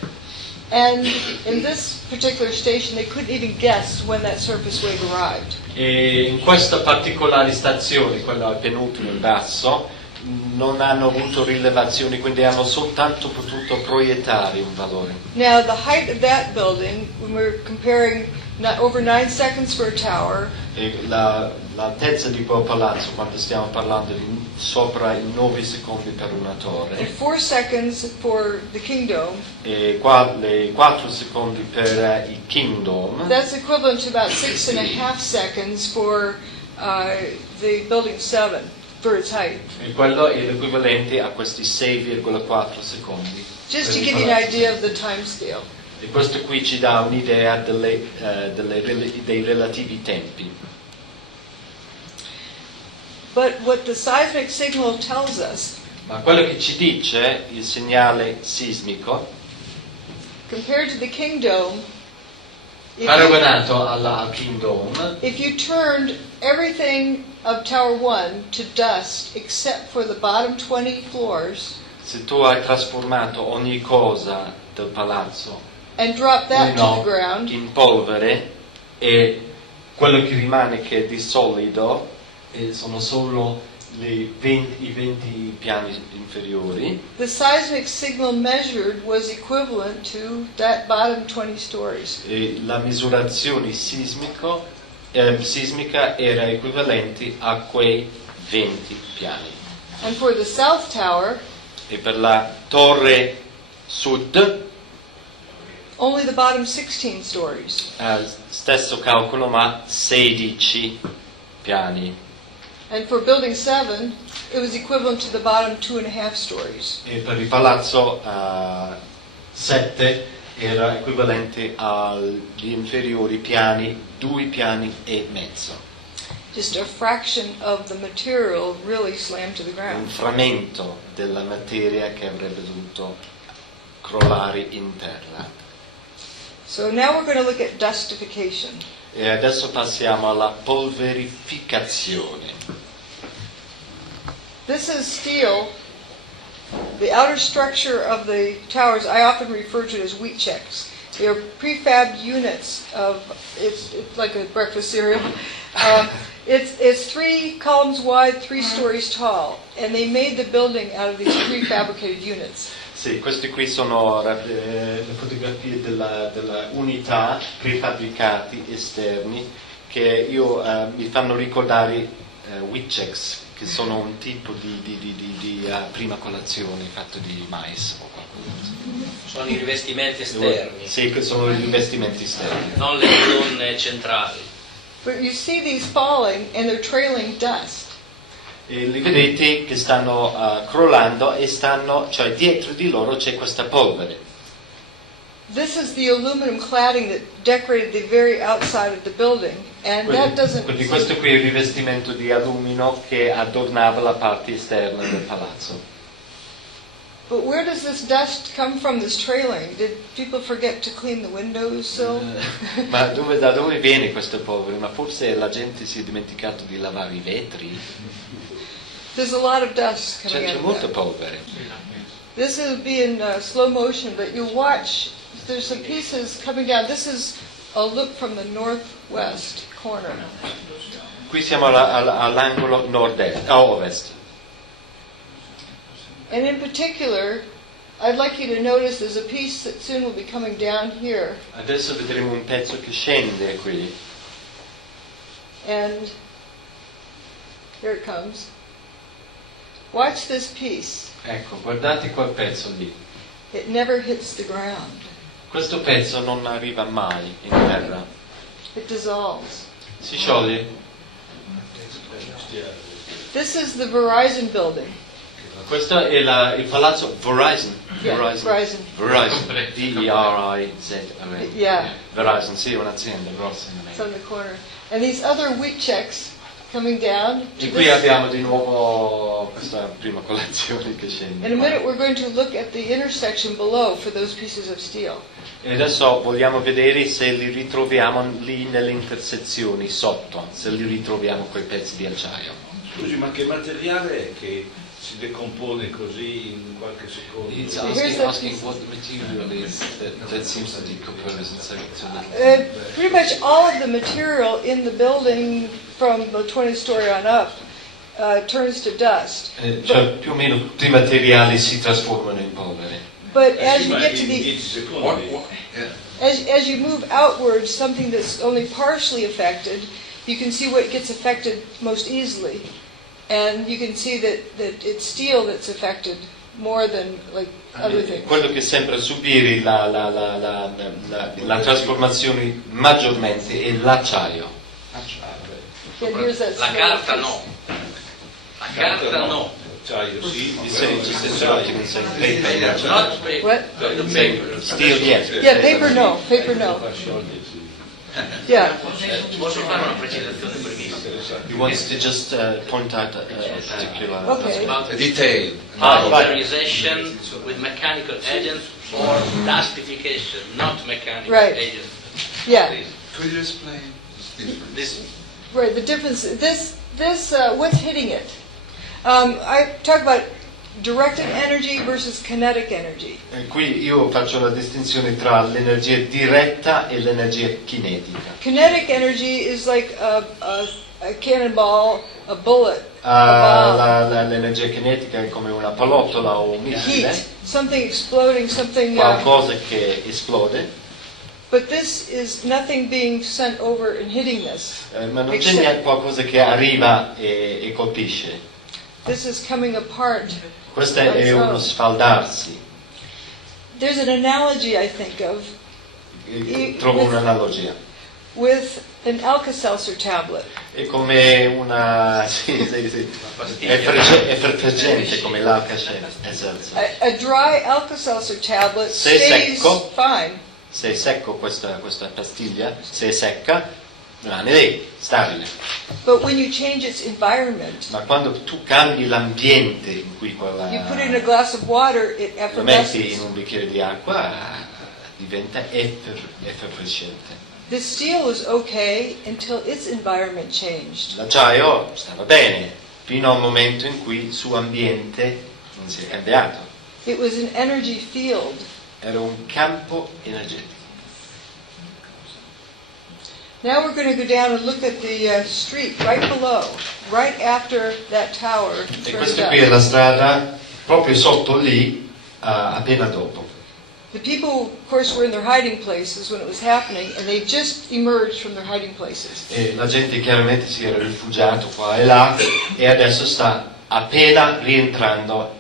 And in this particular station, they couldn't even guess when that surface wave arrived. E in questa particolare stazione, quella al penultimo in basso, non hanno avuto rilevazioni, quindi hanno soltanto potuto proiettare un valore. Now, the height of that building, when we're comparing over 9 seconds for a tower, E l'altezza di quel palazzo, quando stiamo parlando di sopra i 9 secondi per una torre, and 4 seconds for the King Dome, e le 4 secondi per il Kingdom, that's equivalent to about 6.5 seconds for the Building 7 for its height. e quello è l'equivalente a questi 6,4 secondi. Just to give you an idea of the time scale. E questo qui ci dà un'idea dei relativi tempi. But what the seismic signal tells us, Ma quello che ci dice il segnale sismico, compared to the King Dome, paragonato al Kingdom, if you turned everything of Tower 1 to dust except for the bottom 20 floors se tu hai trasformato ogni cosa del palazzo and dropped that to the ground, in polvere, e quello che rimane che è di solido sono solo i 20 piani inferiori, the seismic signal measured was equivalent to that bottom 20 stories. e la misurazione sismica era equivalente a quei 20 piani. And for the South Tower, E per la torre sud, only the bottom 16 stories. stesso calcolo, ma 16 piani. And for Building 7, it was equivalent to the bottom 2.5 stories. E per il palazzo 7 era equivalente agli inferiori piani, 2 piani e mezzo. Just a fraction of the material really slammed to the Un ground. frammento della materia che avrebbe dovuto crollare in terra. So now we're going to look at dustification. E adesso passiamo alla polverificazione. This is steel. The outer structure of the towers, I often refer to it as wheat checks. They are prefabbed units of, it's like a breakfast cereal. It's 3 columns wide, 3 stories tall, and they made the building out of these prefabricated units. Sì, queste qui sono le fotografie della unità prefabbricati esterni che mi fanno ricordare wheat checks, che sono un tipo di prima colazione fatto di mais o qualcosa. Sono i rivestimenti esterni. Sì, sono i rivestimenti esterni. Non le colonne centrali. But you see these falling and they're trailing dust. E li vedete che stanno crollando e cioè dietro di loro c'è questa polvere. This is the aluminum cladding that decorated the very outside of the building, and that doesn't. Quindi questo qui è il rivestimento di alluminio che adornava la parte esterna del palazzo. But where does this dust come from, this trailing? Did people forget to clean the windows sill? Ma da dove viene questa polvere? Ma forse la gente si è dimenticato di lavare i vetri? There's a lot of dust coming C'è out molta of that. polvere. This will be in slow motion, but you watch, there's some pieces coming down. This is a look from the northwest corner. Qui siamo all'angolo nord-est, ovest. And in particular, I'd like you to notice there's a piece that soon will be coming down here. Adesso vedremo un pezzo che scende qui. And here it comes. Watch this piece. Ecco, guardate quel pezzo lì. It never hits the ground. Questo pezzo non arriva mai in terra. It dissolves. Si scioglie. This is the Verizon building. Questo è il palazzo Verizon. Yeah, Verizon. Verizon. V-E-R-I-Z-O-N. Yeah. Verizon, sì, è un'azienda grossa in It's America. on the corner. And these other wheat checks coming down to E qui this. abbiamo di nuovo questa prima colazione che scende. In a minute we're going to look at the intersection below for those pieces of steel. E adesso vogliamo vedere se li ritroviamo lì nelle intersezioni sotto, se li ritroviamo quei pezzi di acciaio. Scusi, ma che materiale è che si decompone così in qualche secondo? It's Here's the- asking what the material is that seems to decompose in seconds. Pretty much all of the material in the building from the 20th story on up turns to dust. Cioè più o meno tutti i materiali si trasformano in polvere. But as Sì, you ma get to in the 10 secondi. as you move outwards, something that's only partially affected, you can see what gets affected most easily, and you can see that it's steel that's affected more than like other things. Quello che sembra subire la trasformazione maggiormente è l'acciaio. And here's that La smell. carta no. La carta no. Acciaio, sì. Not paper. What? The paper. Steel, yes. Yeah, paper no, paper no. Yeah. Posso fare una precisazione brevissima? He wants to just point out a particular Okay. About Detail. powderization with mechanical agents or dustification, not mechanical Right. agents. Yeah. Could you explain this? Right, the difference, what's hitting it? I talk about directed energy versus kinetic energy. Qui io faccio la distinzione tra l'energia diretta e l'energia cinetica. Kinetic energy is like a cannonball, a bullet, a bomb. L'energia cinetica è come una pallottola o un missile, Heat, something exploding, something... qualcosa che esplode, but this is nothing being sent over and hitting this. ma non c'è neanche qualcosa che arriva e colpisce. This is coming apart. Questo è uno sfaldarsi. There's an analogy I think of Trovo un'analogia. with an Alka-Seltzer tablet. È come una... sì, effervescente come l'Alka-Seltzer. A dry Alka-Seltzer tablet Se stays secco. fine. Se è secco questa pastiglia, se è secca, rimane lì, stabile. But when you change its environment, Ma quando tu cambi l'ambiente in cui quella... you put it in a glass of water, it lo metti in effervesces. un bicchiere di acqua, diventa effervescente. The steel was okay until its environment changed. L'acciaio stava bene, fino al momento in cui il suo ambiente non si è cambiato. It was an energy field. Era un campo energetico. Now we're going to go down and look at the street right below, right after that tower E turned questa qui è up. la strada proprio sotto lì, appena dopo. The people, of course, were in their hiding places when it was happening, and they just emerged from their hiding places. E la gente chiaramente si era rifugiato qua e là e adesso sta appena rientrando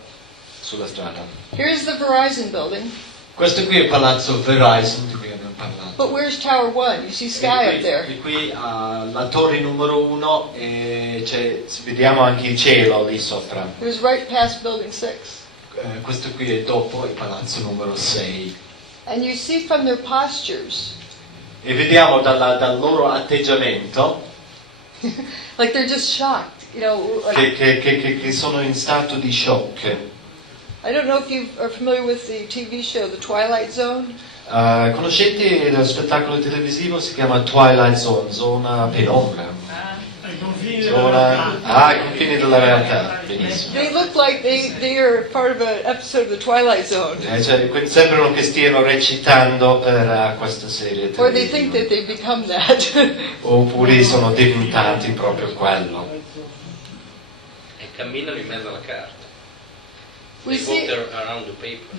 sulla strada. Here's the Verizon building, Questo qui è il palazzo Verizon di cui abbiamo parlato. but where's Tower 1? You see sky up there. E qui la torre numero 1 e vediamo anche il cielo lì sopra. It was right past Building 6. Questo qui è dopo il palazzo numero 6. And you see from their postures, E vediamo dal loro atteggiamento like they're just shocked. You know, like, che sono in stato di shock. I don't know if you are familiar with the TV show The Twilight Zone. Conoscete lo spettacolo televisivo? Si chiama Twilight Zone, zona penombra. Ai confini della Zona realtà. ai confini della realtà. Benissimo. They look like they are part of an episode of The Twilight Zone. Sembrano che stiano recitando per questa serie Or they think televisiva. that they've become that. Oppure sono diventati proprio quello. E camminano in mezzo alla carta. We They see, walk around the paper.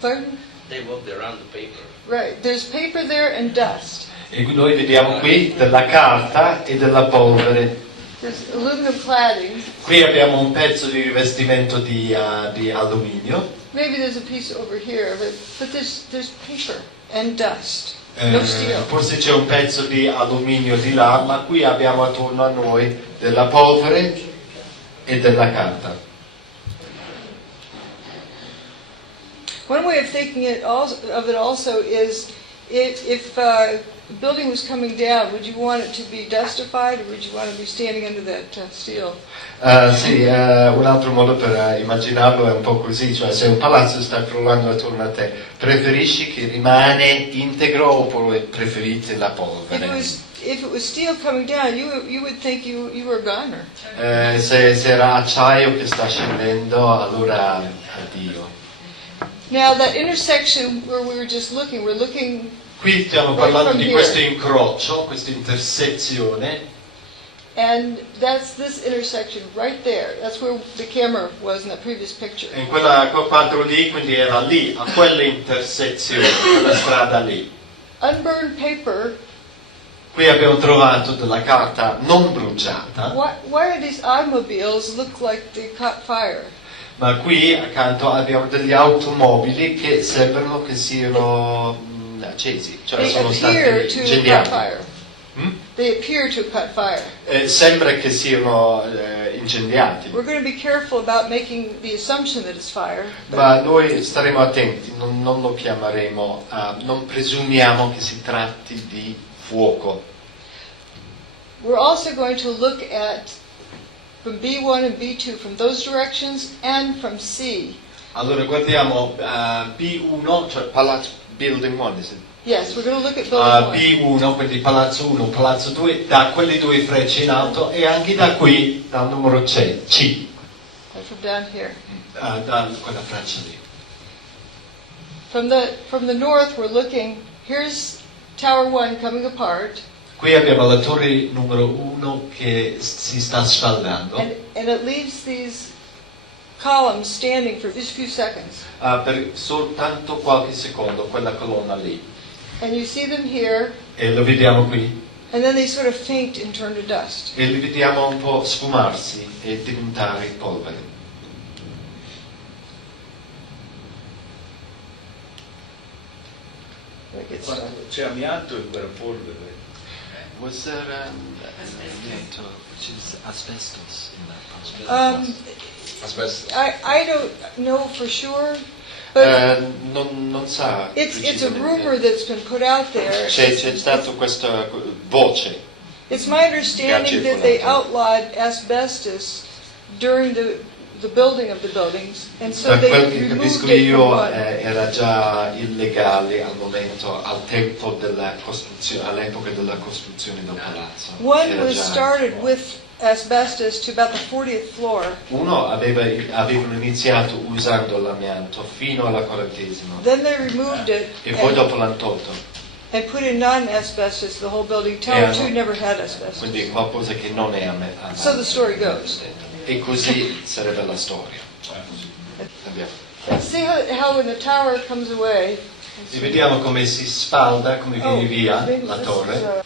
pardon? They walk around the paper. Right, there's paper there and dust. E noi vediamo qui della carta e della polvere. There's aluminum cladding. Qui abbiamo un pezzo di rivestimento di alluminio. Maybe there's a piece over here, but there's paper and dust. No steel. Forse c'è un pezzo di alluminio di là, ma qui abbiamo attorno a noi della polvere e della carta. One way of thinking of it also is If a building was coming down, would you want it to be dustified, or would you want to be standing under that steel? Sì, un altro modo per immaginarlo è un po' così, cioè se un palazzo sta crollando attorno a te, preferisci che rimane integro oppure preferite la polvere? If it was steel coming down, you would think you were a goner. Se era acciaio che sta scendendo, allora addio. Now that intersection where we were just looking, we're looking. Qui stiamo parlando di questo incrocio, questa intersezione. And that's this intersection right there. That's where the camera was in the previous picture. E quel quadro lì, quindi era lì, a quell'intersezione, quella strada lì. Unburned paper. Qui abbiamo trovato della carta non bruciata. Why do these automobiles look like they caught fire? Ma qui accanto abbiamo degli automobili che sembrano che siano accesi, cioè They sono stati appear to have caught incendiati. fire. They appear to have caught fire. Sembra che siano incendiati. We're going to be careful about making the assumption that it's fire. Ma noi staremo attenti, non lo chiameremo, non presumiamo che si tratti di fuoco. We're also going to look at from B1 and B2 from those directions and from C. Allora guardiamo B1, cioè Palazzo Building 1, is it? Yes, we're going to look at building 1. B1, quindi Palazzo 1, Palazzo 2, da quelli due frecce in alto e anche da qui, dal numero C. And from down here. Da quella freccia lì. From the north, we're looking. Here's Tower 1 coming apart. Qui abbiamo la torre numero 1 che si sta sfaldando. And it leaves these columns standing for just a few seconds. Per soltanto qualche secondo, quella colonna lì. And you see them here. E lo vediamo qui. And then they sort of faint and turn to dust. E li vediamo un po' sfumarsi e diventare polvere. C'è amianto in quella polvere. Was there amianto, which is asbestos in that? Asbestos. I don't know for sure, but non sa. it's a rumor that's been put out there. C'è stata questa voce. It's my understanding that they outlawed asbestos during the building of the buildings, and so they Quel che removed capisco it io from one. era già illegale al momento, al tempo della costruzione, all'epoca della costruzione del palazzo. One Era was già- started with asbestos to about the 40th floor. Uno avevano iniziato usando l'amianto fino alla 40esima Then they removed it e poi dopo l'hanno tolto, and put in non-asbestos the whole building. Tower Yeah. 2 never had asbestos. quindi qualcosa che non è So the story goes. E così sarebbe la storia. Andiamo. And see how when the tower comes away. E vediamo come si spalda, come viene via maybe la this torre.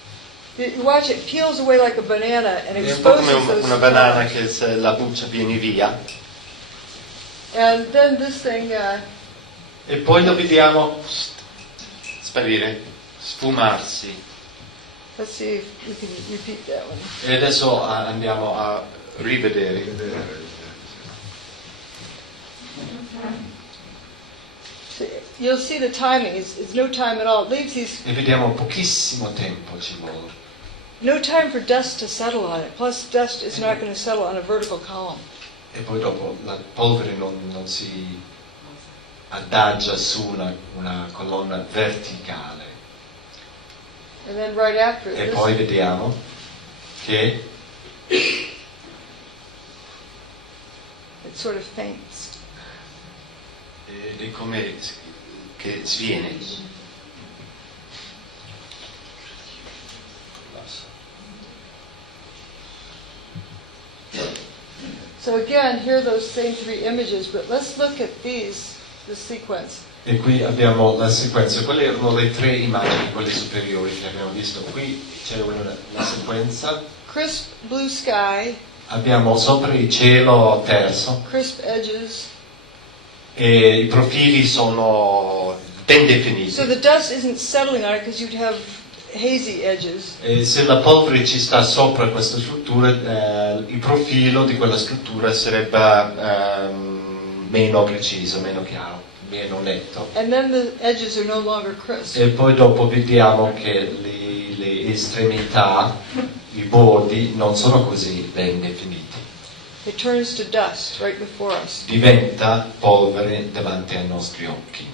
is, you watch it peels away like a banana and È un po' come exposes those. una banana che se la buccia viene via. And then this thing. E poi lo vediamo sparire, sfumarsi. Let's see if we can repeat that one. E adesso andiamo a rivedere. You'll see the timing. It's no time at all. It leaves these E vediamo pochissimo tempo ci vuole. no time for dust to settle on it. Plus, dust is not going to settle on a vertical column. E poi dopo la polvere non si adagia su una colonna verticale. And then right after E this, poi vediamo che it sort of faints. ed è come che sviene. So again, here are those same three images, but let's look at the sequence. E qui abbiamo la sequenza, quelle erano le tre immagini, quelle superiori che abbiamo visto. Qui c'è la sequenza, Crisp blue sky, abbiamo sopra il cielo terzo crisp edges. e i profili sono ben So definiti. the dust isn't settling on it because you'd have hazy edges. E se la polvere ci sta sopra questa struttura, il profilo di quella struttura sarebbe meno preciso, meno chiaro. viene letto. And then the edges are no longer crisp. E poi dopo vediamo che le estremità, i bordi non sono così ben definiti. It turns to dust right before us. Diventa polvere davanti ai nostri occhi.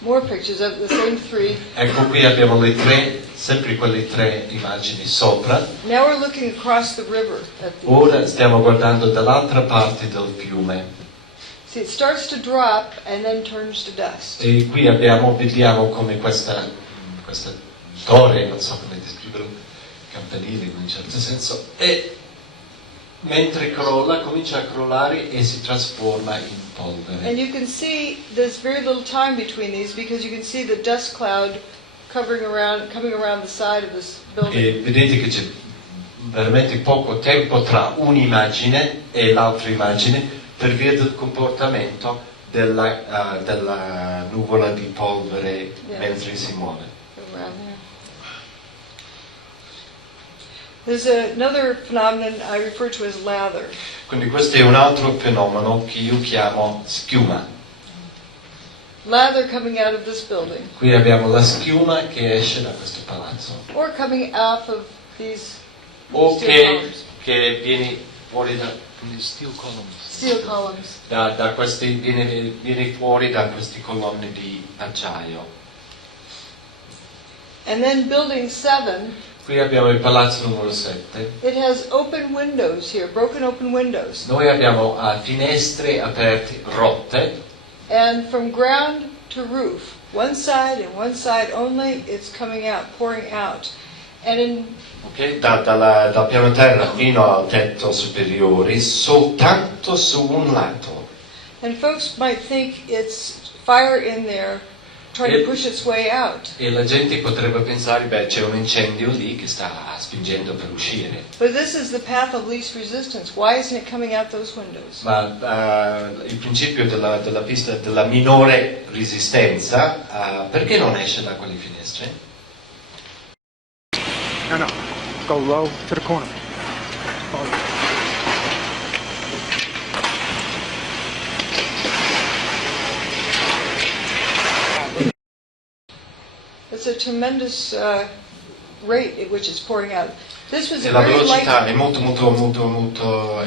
More pictures of the same three. Ecco, qui abbiamo le tre, sempre quelle tre immagini sopra. Now we're looking across the river at the Ora stiamo guardando dall'altra parte del fiume. See, it starts to drop and then turns to dust. E qui vediamo come questa torre, non so come descriverlo, campanile in un certo senso, e mentre crolla, comincia a crollare e si trasforma in polvere. And you can see there's very little time between these because you can see the dust cloud coming around the side of this building. E vedete che c'è veramente poco tempo tra un'immagine e l'altra immagine per via del comportamento della nuvola di polvere mentre si muove. Around there. There's another phenomenon I refer to as lather. Quindi questo è un altro fenomeno che io chiamo schiuma. Lather coming out of this building. Qui abbiamo la schiuma che esce da questo palazzo. Or coming out of these O steel columns. che viene fuori da steel columns. Da questi, viene fuori da queste colonne di acciaio. And then building 7. Qui abbiamo il palazzo numero 7. It has open windows here, broken open windows. Noi abbiamo finestre aperte, rotte. And from ground to roof, one side and one side only, it's coming out, pouring out. And in Okay, dal piano terra fino al tetto superiore, soltanto su un lato. And folks might think it's fire in there trying to push its way out. E la gente potrebbe pensare, beh, c'è un incendio lì che sta spingendo per uscire. But this is the path of least resistance. Why isn't it coming out those windows? Ma il principio della pista della minore resistenza, perché non esce da quelle finestre? No, go low to the corner. It's a tremendous rate at which it's pouring out. This was E a la very velocità light. è molto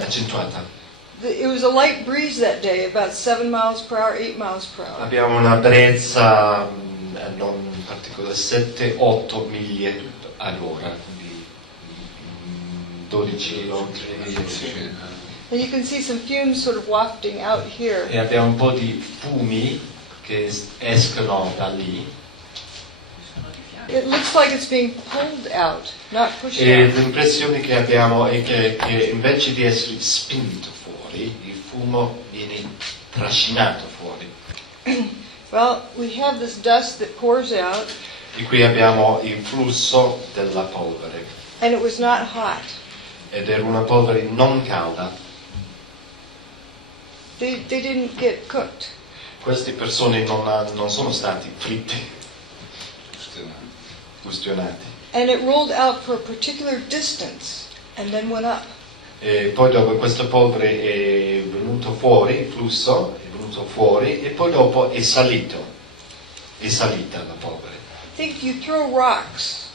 accentuata. It was a light breeze that day, about 7 miles per hour, 8 miles per hour. Abbiamo una brezza non particolare, 7-8 miglia all'ora, quindi 12 km. And you can see some fumes sort of wafting out here. E abbiamo un po' di fumi che escono da lì. It looks like it's being pulled out, not pushed E out. l'impressione che abbiamo è che invece di essere spinto fuori, il fumo viene trascinato fuori. Well, we have this dust that pours out, E qui abbiamo il flusso della polvere. and it was not hot. Ed era una polvere non calda. They didn't get cooked. Queste persone non sono stati fritti, ustionati. And it rolled out for a particular distance and then went up. E poi dopo questo polvere è venuto fuori, il flusso è venuto fuori e poi dopo è salita la polvere. Think you throw rocks,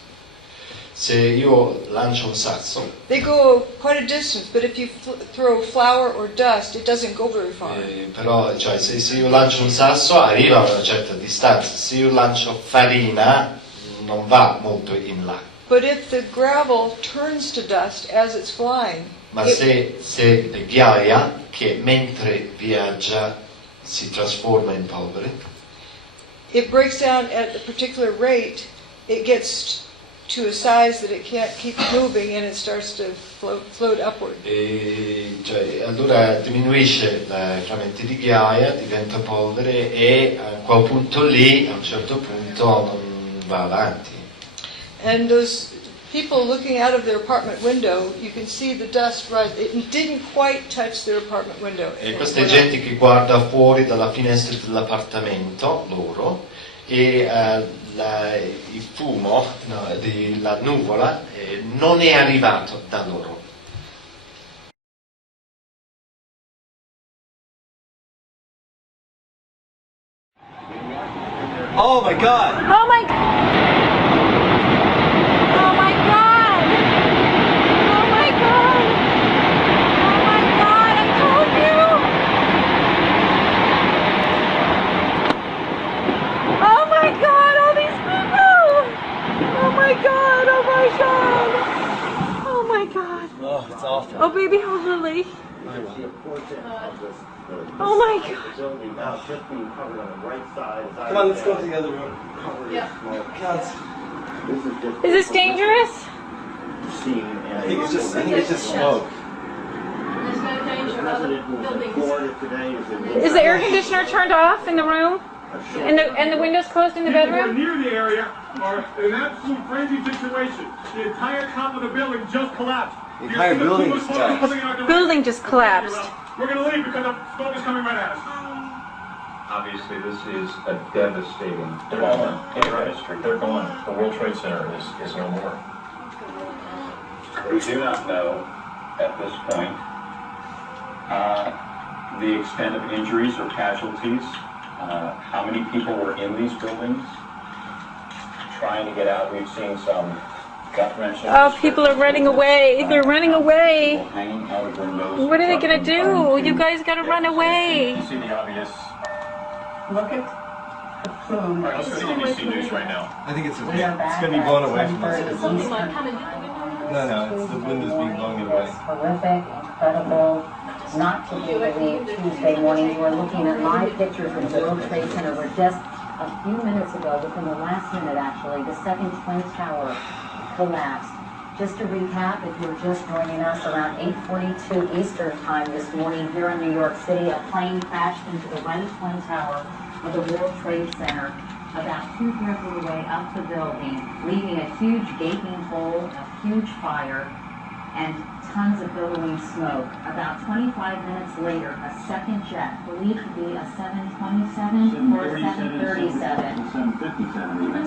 Se io lancio un sasso, they go quite a distance, but if you throw flour or dust, it doesn't go very far. però cioè, se io lancio un sasso arriva a una certa distanza, se io lancio farina non va molto in là. But if the gravel turns to dust as it's flying, Ma se è ghiaia che mentre viaggia si trasforma in polvere, it breaks down at a particular rate, it gets to a size that it can't keep moving and it starts to float upward. allora diminuisce i frammenti di ghiaia, diventa polvere e a quel punto lì, a un certo punto, non va avanti. And those people looking out of their apartment window, you can see the dust rise. It didn't quite touch their apartment window. E questa è gente che guarda fuori dalla finestra dell'appartamento loro e il fumo, la nuvola non è arrivato da loro. Oh my God! Oh my God! Oh my God! Oh my God! Oh my God! I told you! Oh my God! All these people! Oh my God! Oh my God! Oh my God! Oh, it's awful. Oh baby, hold Lily. Oh my God! Come on, let's go to the other room. Yeah. God. Is this dangerous? I think it's just smoke. There's no danger of other buildings. Is the air conditioner turned off in the room? And the windows closed in the bedroom? Near the area are an absolute frenzy situation. The entire top of the building just collapsed. The entire building just collapsed. Building just collapsed. We're going to leave because the smoke is coming right at us. Obviously, this is a devastating development in our history. They're gone. The World Trade Center is no more. We do not know at this point the extent of injuries or casualties, how many people were in these buildings trying to get out. We've seen some gut-wrenching. Oh, people are running away. They're running away. Hanging out of windows. What are they going to do? You guys got to run away. You see the obvious. Look at the plume. All right, let's go to NBC News right now. I think it's going to be blown away from us. No, it's the wind is being blown away. Horrific, incredible, not to be believed. Tuesday morning, we're looking at live pictures of the World Trade Center where just a few minutes ago, within the last minute actually, the second Twin Tower collapsed. Just to recap, if you're just joining us, around 8:42 Eastern Time this morning here in New York City, a plane crashed into the right Twin Tower of the World Trade Center, about 2/3 of the way up the building, leaving a huge gaping hole, a huge fire, and tons of billowing smoke. About 25 minutes later, a second jet, believed to be a 727 or 737,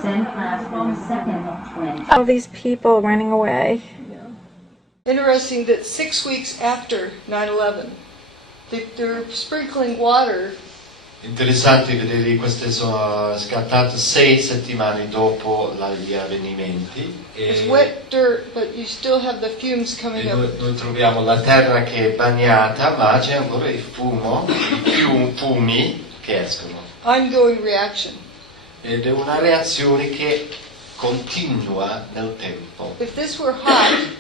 then crashed in the second twin. All these people running away. Interesting that 6 weeks after 9/11, they're sprinkling water. Interessante vedere queste sono scattate 6 settimane dopo gli avvenimenti. It's wet dirt, but you still have the fumes coming up. Noi troviamo la terra che è bagnata, ma c'è ancora il fumo, i fumi che escono. Ongoing reaction. Ed è una reazione che continua nel tempo. If this were hot,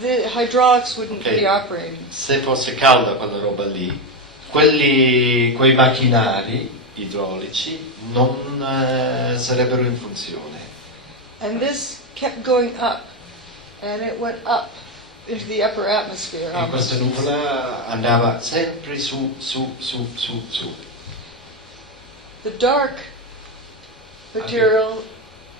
the hydraulics wouldn't be operating. Se fosse calda quella roba lì, quei macchinari idraulici non sarebbero in funzione. And this kept going up, and it went up into the upper atmosphere. E questa nuvola andava sempre su. The dark material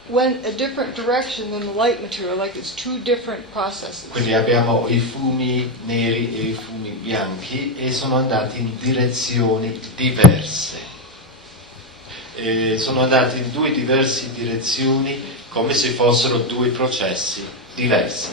went a different direction than the light material, like it's two different processes. Quindi abbiamo i fumi neri e i fumi bianchi e sono andati in direzioni diverse. Sono andati in due diverse direzioni come se fossero due processi diversi.